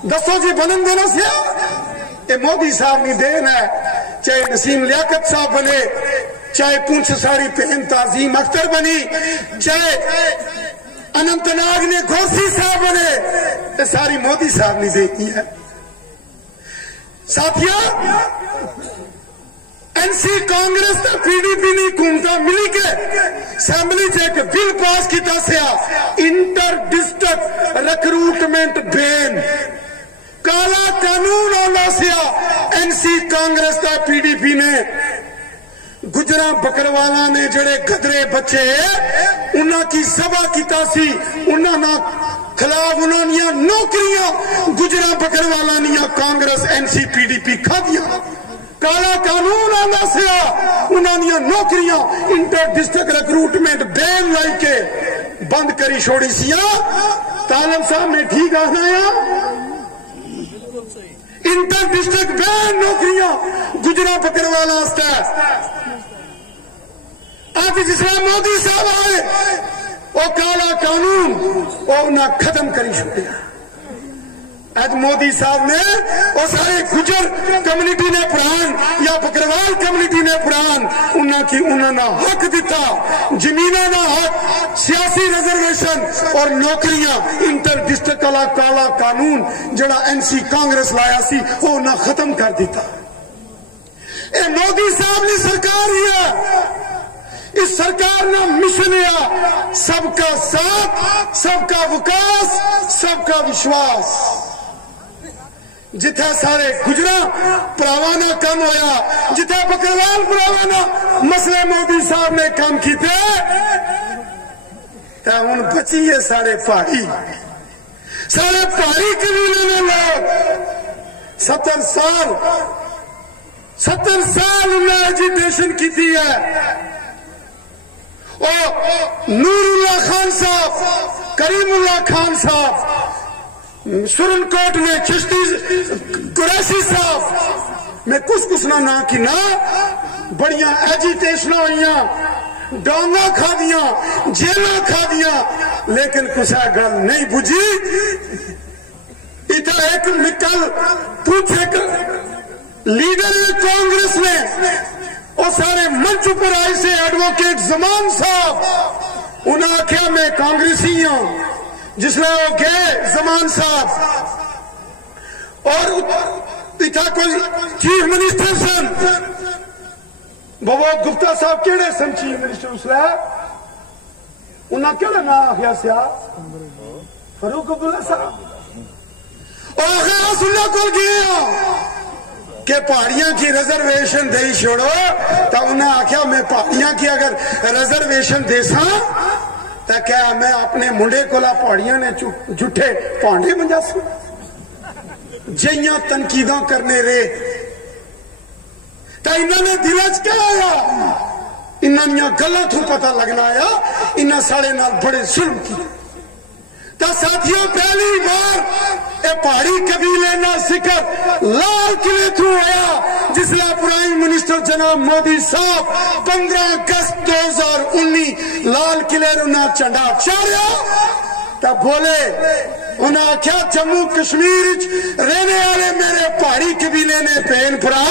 दसो जी बनन देना सिया ये मोदी साहब ने देन है चाहे नसीम लियाकत साहब बने चाहे पूंछ सारी पहन ताजीम अख्तर बनी चाहे अनंतनाग ने घोसी साहब बने ये सारी मोदी साहब ने देखी है साथियों एनसी कांग्रेस का पीडीपी ने हुकूमत मिली के असेंबली से एक बिल पास किया इंटर डिस्ट्रिक्ट रिक्रूटमेंट बैन काला कानून होना सिया एनसी कांग्रेस का पीडीपी ने गुजरा बकरवाला ने जड़े गदरे बच्चे उन्होंने सभा किया सी उन्होंने खिलाफ उन्होंने नौकरियां गुजरा बकरवाला निया कांग्रेस एनसी पीडीपी खा दिया काला कानून आना सिया उन्होंने नौकरियां इंटर डिस्ट्रिक्ट रिक्रूटमेंट बैन लाई के बंद करी छोड़ी सिया तालब साहब ने ठीक आना इंटर डिस्ट्रिक्ट बैन नौकरियां गुजरा बकरवाला आज जिसमें मोदी साहब आए वो काला कानून वो उन्हें खत्म करी छोड़िया आज मोदी साहब ने और सारे गुजर कम्युनिटी ने पुरान या बकरवाल कम्युनिटी ने पुरान उन्होंने हक दिता, जमीना ना हक, सियासी रिजर्वेशन और नौकरियां, इंटर डिस्ट्रिक्ट काला कानून जड़ा एनसी कांग्रेस लाया सी वो ना खत्म कर दिता। ये मोदी साहब ने सरकार ही है। इस सरकार ने मिशन है सबका साथ, सबका विकास, सबका विश्वास। जिथे सारे गुजरा भरावाना कम होया, जिथे बकरवाल भरावाना मसले मोदी साहब ने काम किए, हुण बची है सारे पहाड़ी कबीले ने लोग 70 साल उन्हें एजुटेशन की है। नूरुल्लाह खान साहब, करीमुल्लाह खान साहब, सुरनकोट में चिश्ती कुरैशी साहब में कुछ ना कि ना बड़िया एजुटेशन हुई, डांगा खा दिया, जेल खा दिया, लेकिन कुछ गल नहीं बुझी। इतना एक निकल पूछे लीडर कांग्रेस ने और सारे मंच पर आए से एडवोकेट जमान साहब, उन्हें आख्या मैं कांग्रेसी हूं। जिसने वो गए जमान साहब और इतना कोई चीफ मिनिस्टर सन बबोध गुप्ता साहब केड़े सन चीफ मिनिस्टर उसले उन्हें केड़ा ना आख्या सिया फरूक अब्दुल्ला साहब और सुनने को गए कि पहाड़ियां की रिजर्वेशन दे छोड़ो, तो उन्हें आख्या मैं पहाड़ियां की अगर रिजर्वेशन देसा तो क्या मैं अपने मुंडे को पहाड़ियां ने झूठे भांडे मंजासी जिया तनकीदा करने रे। तो इन्होंने दिल च क्या आया, इन्होंने गलों तो पता लगना आया इन्हें साढ़े नाल बड़े जुल्म किए। तो साथियों पहली बार ये पहाड़ी कबीले ना जिक्र लाल किले थ्रू आया जिसला प्राइम मिनिस्टर जनाब मोदी साहब 15 अगस्त 2019 लाल किले उन्हें झंडा चाढ़िया। तब बोले उन्हें आख्या जम्मू कश्मीर रहने वाले मेरे पहाड़ी कबीले ने भैन भरा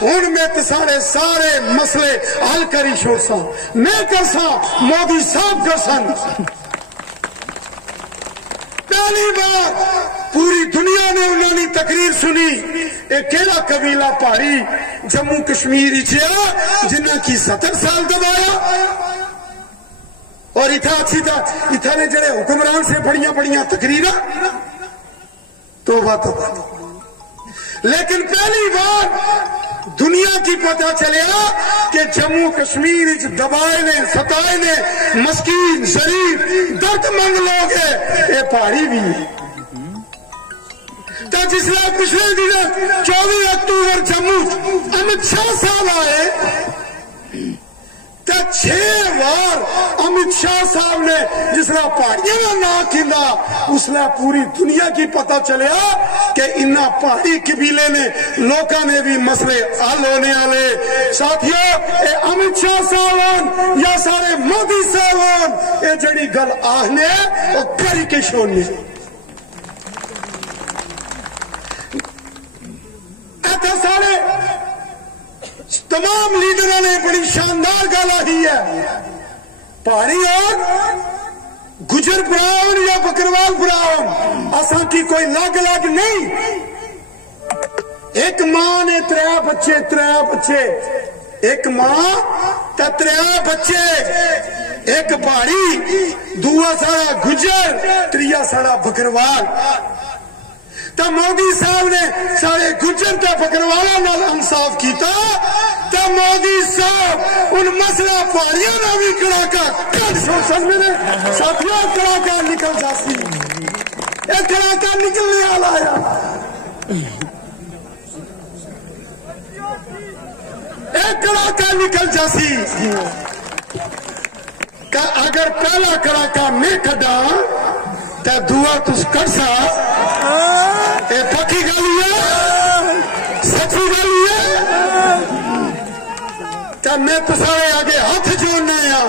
हूं मैं सारे मसले हल करी छोड़ सा, मैं कर सा, मोदी साहब कर सन। पहली बार पूरी दुनिया ने उन्होंने तकरीर सुनी एक केड़ा कबीला पहाड़ी जम्मू कश्मीर जिन्हें की 70 साल दबाया और इथा ने जड़े हुक्मरान से बड़िया बड़िया तकरीर तोबा तोबा। लेकिन पहली बार दुनिया की पता चलिया कि जम्मू कश्मीर दबाए ने, सताए ने, मस्कीन शरीफ दर्दमंद लोग है, ये पहाड़ी भी है। तो जिसने पिछले दिन 24 अक्टूबर जम्मू अमित शाह साहब आए तो 6 बार अमित शाह साहब ने जिसने पहाड़ियों का नाम किया उसने पूरी दुनिया की पता चलिया कि इन्ना पहाड़ी कबीले ने लोगों ने भी मसले हल होने वाले। साथियों ये अमित शाह साहब या सारे मोदी साहब ये जड़ी गल आहने और करी के छोड़ने सारे तमाम लीडरों ने बड़ी शानदार गल आही है। पहाड़ी और गुजर ब्राउन या बकरवाल ब्राउन असा की कोई लग लग नहीं। एक मां ने 3 बच्चे, एक मां तो 3 बच्चे, एक पहाड़ी, दूआ सारा गुजर, त्रिया सारा बकरवाल। तो मोदी साहब ने सारे गुजर तो बकरवाला नाल इंसाफ किया तो मोदी साहब उन मसला पहाड़ियों का भी कड़ाका कट सोचन में साथियों कड़ाका निकल जासी, एक कड़ाका निकलने वाला है। एक कड़ाका निकल जासी का अगर पहला कड़ाका मैं कड़ा तो दुआ तुस कर सा पक्की गल है, सच्ची गल है। तो मैं तो सारे आगे हाथ जोड़ना है,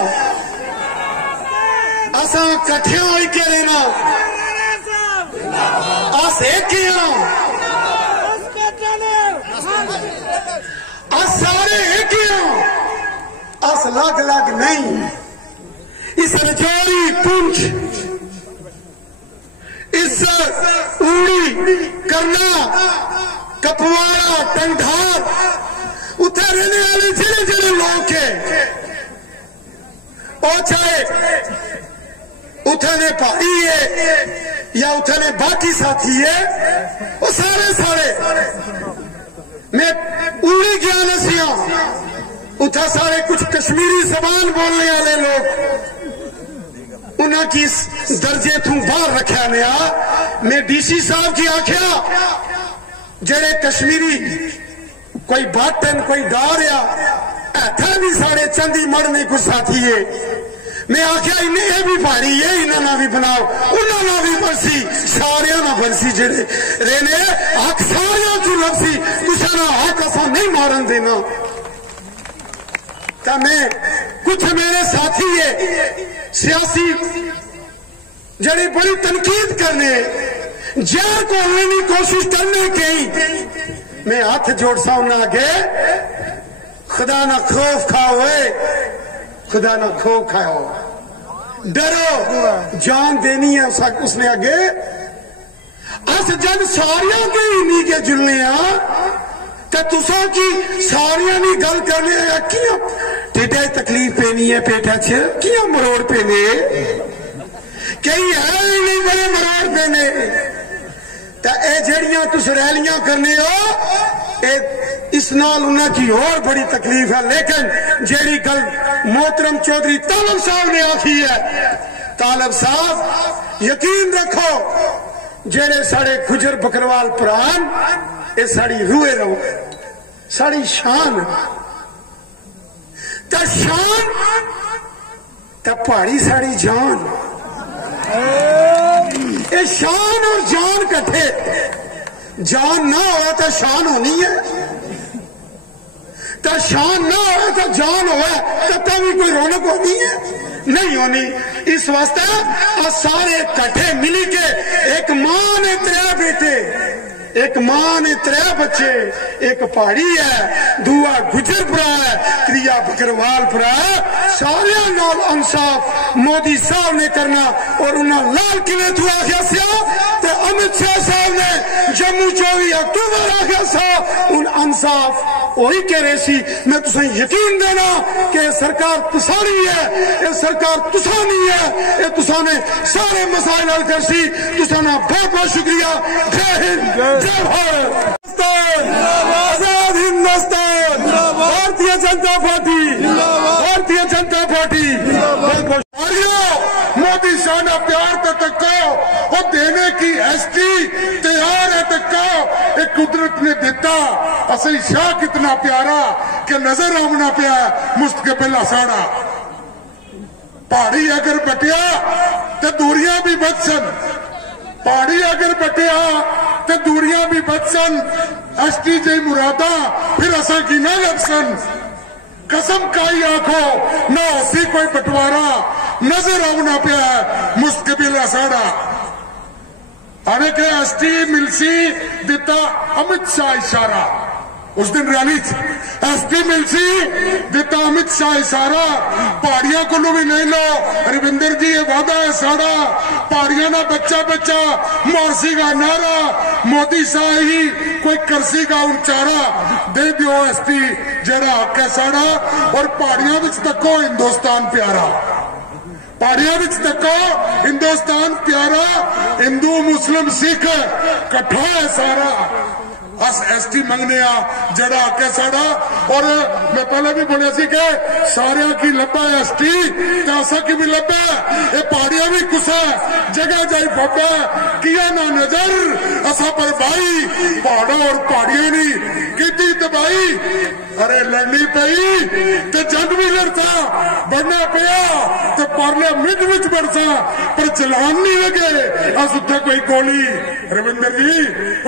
असा कट्ठे हो के रहना, अस अस एक ही अस सारे एक ही अस अलग अलग नहीं। इस रजौरी पुंछ इस उड़ी करना कपवाड़ा टंढार उथे रहने वाले जेड़े जेड़े लोग है और चाहे उथे ने पहाड़ी है या उथे ने बाकी साथी है वो सारे सारे मैं उड़ी गया नसिया उठा सारे कुछ कश्मीरी जबान बोलने वाले लोग उन्हें की दर्जे तू बाहर रखा नया। मैं डीसी साहब की आख्या जेड़े कश्मीरी कोई बाटन कोई डारिया ऐथा भी सारे चंदी मड़ने कुछ साथी है। मैं आख्या इन्हें ये भी पहाड़ी है इन्होंने भी बनाओ उन्होंने भी बरसी सारिया ना बरसी जेड़े रहने हक सारिया तू लबसी कुछ ना हक असा नहीं मारन देना। तो मैं कुछ मेरे साथी है सियासी जड़ी बड़ी तनकीद करने जहर को होने की कोशिश करने की मैं हाथ जोड़ सा उन्हें आगे खुदा ना खौफ खाओ खुदा ना खौफ खाओ डरो जान देनी है उसने आगे अस जब सारिया के ही नहीं के जुलने तो तुसा की सारिया नहीं गल करने किया टेढ़ा तकलीफ पेनी है पेटा च किया मरोड़ पेने कई है नहीं बड़े मरोड़ पेने तो ये जड़ियां तुस रैलियां करने हो इस नाल उन्हें की और बड़ी तकलीफ है। लेकिन जेड़ी गल मोहतरम चौधरी तालब साहब ने आखी है तालब साहब यकीन रखो जेड़े साढ़े गुजर बकरवाल प्राण ये साड़ी रूए रहो साड़ी शान तो शान तो पहाड़ी साड़ी जान ये शान और जान कट्ठे जान ना हो तो शान होनी है तो शान ना हो तो जान हो तो भी कोई रौनक होनी है नहीं होनी। इस वास्ते सारे कट्ठे मिली के एक मां ने 3 बेटे एक मां ने 3 बच्चे एक पहाड़ी है दूआ गुजर भरा है त्रिया बकरवाल भरा है सारे नाल इंसाफ मोदी साहब ने करना और उन्हें लाल किले तू आख्या तो अमित शाह साहब ने जम्मू 24 अक्टूबर आख्या सा उन इंसाफ वही कह रहे सी। मैं तुसें यकीन देना कि सरकार तुसारी है ये सरकार तुसा नहीं है ये तुसा ने सारे मसाइल हल कर सी तुसा ना बहुत बहुत शुक्रिया। जय हिंद जय भारत आजाद हिंदुस्तान भारतीय जनता पार्टी भारतीय जनता पार्टी बहुत बहुत मोदी शाह ने प्यार तो तको वो देने की एसटी तैयार है तको एक कुदरत ने दिता असली शाह कितना प्यारा कि नजर आमना पिया मुस्तकबिल साड़ा पहाड़ी अगर बटिया तो दूरियां भी बचसन पहाड़ी अगर बटिया तो दूरियां भी बचसन एसटी जी मुरादा फिर असा की ना लपसन कसम काई आखो ना होती कोई बंटवारा नजर आना पिया मुस्तकबिल साड़ा आने के एसटी मिलसी दिता अमित शाह इशारा उस दिन रैली एसटी मिलसी दिता अमित शाह इशारा पहाड़ियों को भी नहीं लो रविंदर जी ये वादा है साड़ा पहाड़िया ना बच्चा बच्चा मोरसी का नारा मोदी शाह ही कोई करसी का उचारा दे दियो एसटी जरा हक है साड़ा और पहाड़िया विच तको हिंदुस्तान प्यारा पहाड़िया विच तको हिंदुस्तान प्यारा हिंदू मुस्लिम सिख कट्ठा है सारा अस एसटी मंगने जड़ा आके साड़ा और मैं पहले भी बोलिया सी के सारे की लब्बा एसटी तो असा की भी लब्बा ये पहाड़िया भी कुसा जगह जाई फब्बा किया ना नजर असा पर भाई पहाड़ों और पहाड़िया नहीं कितनी तबाही अरे लड़नी पई तो जंग भी लड़ता बढ़ना पिया तो पार्लियामेंट विच बढ़सा पर चलान नहीं लगे अस उत्थे कोई गोली रविंदर जी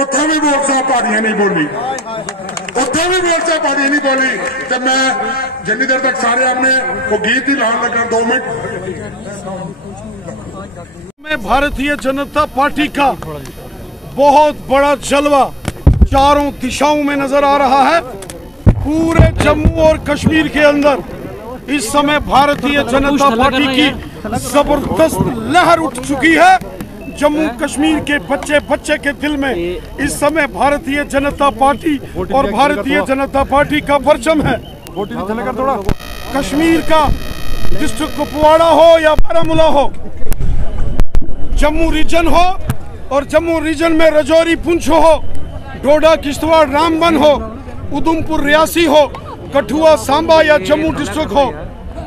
उत्थे भी बोलसा पहाड़िया नहीं बोली उत्थे भी बोलसा पहाड़िया नहीं बोली तो मैं जितनी देर तक सारे आपने वो गीत ही लाने लगा 2 मिनट मैं भारतीय जनता पार्टी का बहुत बड़ा जलवा चारों दिशाओं में नजर आ रहा है। पूरे जम्मू और कश्मीर के अंदर इस समय भारतीय जनता पार्टी की जबरदस्त लहर उठ चुकी है। जम्मू कश्मीर के बच्चे बच्चे के दिल में इस समय भारतीय जनता पार्टी और भारतीय जनता पार्टी का परचम है। कश्मीर का डिस्ट्रिक्ट कुपवाड़ा हो या बारामूला हो, जम्मू रीजन हो और जम्मू रीजन में रजौरी पुंछ हो, डोडा किश्तवाड़ रामबन हो, उधमपुर रियासी हो, कठुआ सांबा या जम्मू डिस्ट्रिक्ट हो,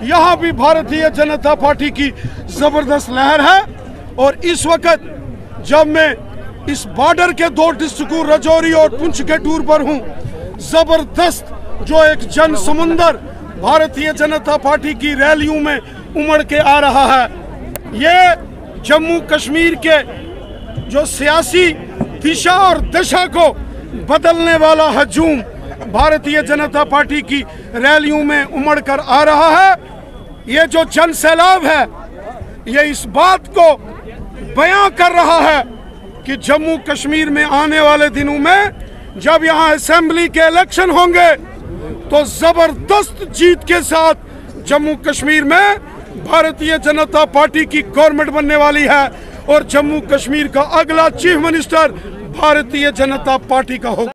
यहाँ भी भारतीय जनता पार्टी की जबरदस्त लहर है। और इस वक्त जब मैं इस बॉर्डर के 2 डिस्ट्रिक्टों रजौरी और पुंछ के टूर पर हूँ, जबरदस्त जो एक जन समुंदर भारतीय जनता पार्टी की रैलियों में उमड़ के आ रहा है। ये जम्मू कश्मीर के जो सियासी दिशा और दशा को बदलने वाला हजूम भारतीय जनता पार्टी की रैलियों में उमड़ कर आ रहा है। ये जो जन सैलाब है, ये इस बात को बयां कर रहा है कि जम्मू कश्मीर में आने वाले दिनों में जब यहाँ असेंबली के इलेक्शन होंगे तो जबरदस्त जीत के साथ जम्मू कश्मीर में भारतीय जनता पार्टी की गवर्नमेंट बनने वाली है और जम्मू कश्मीर का अगला chief minister Bharatiya Janata party का होगा।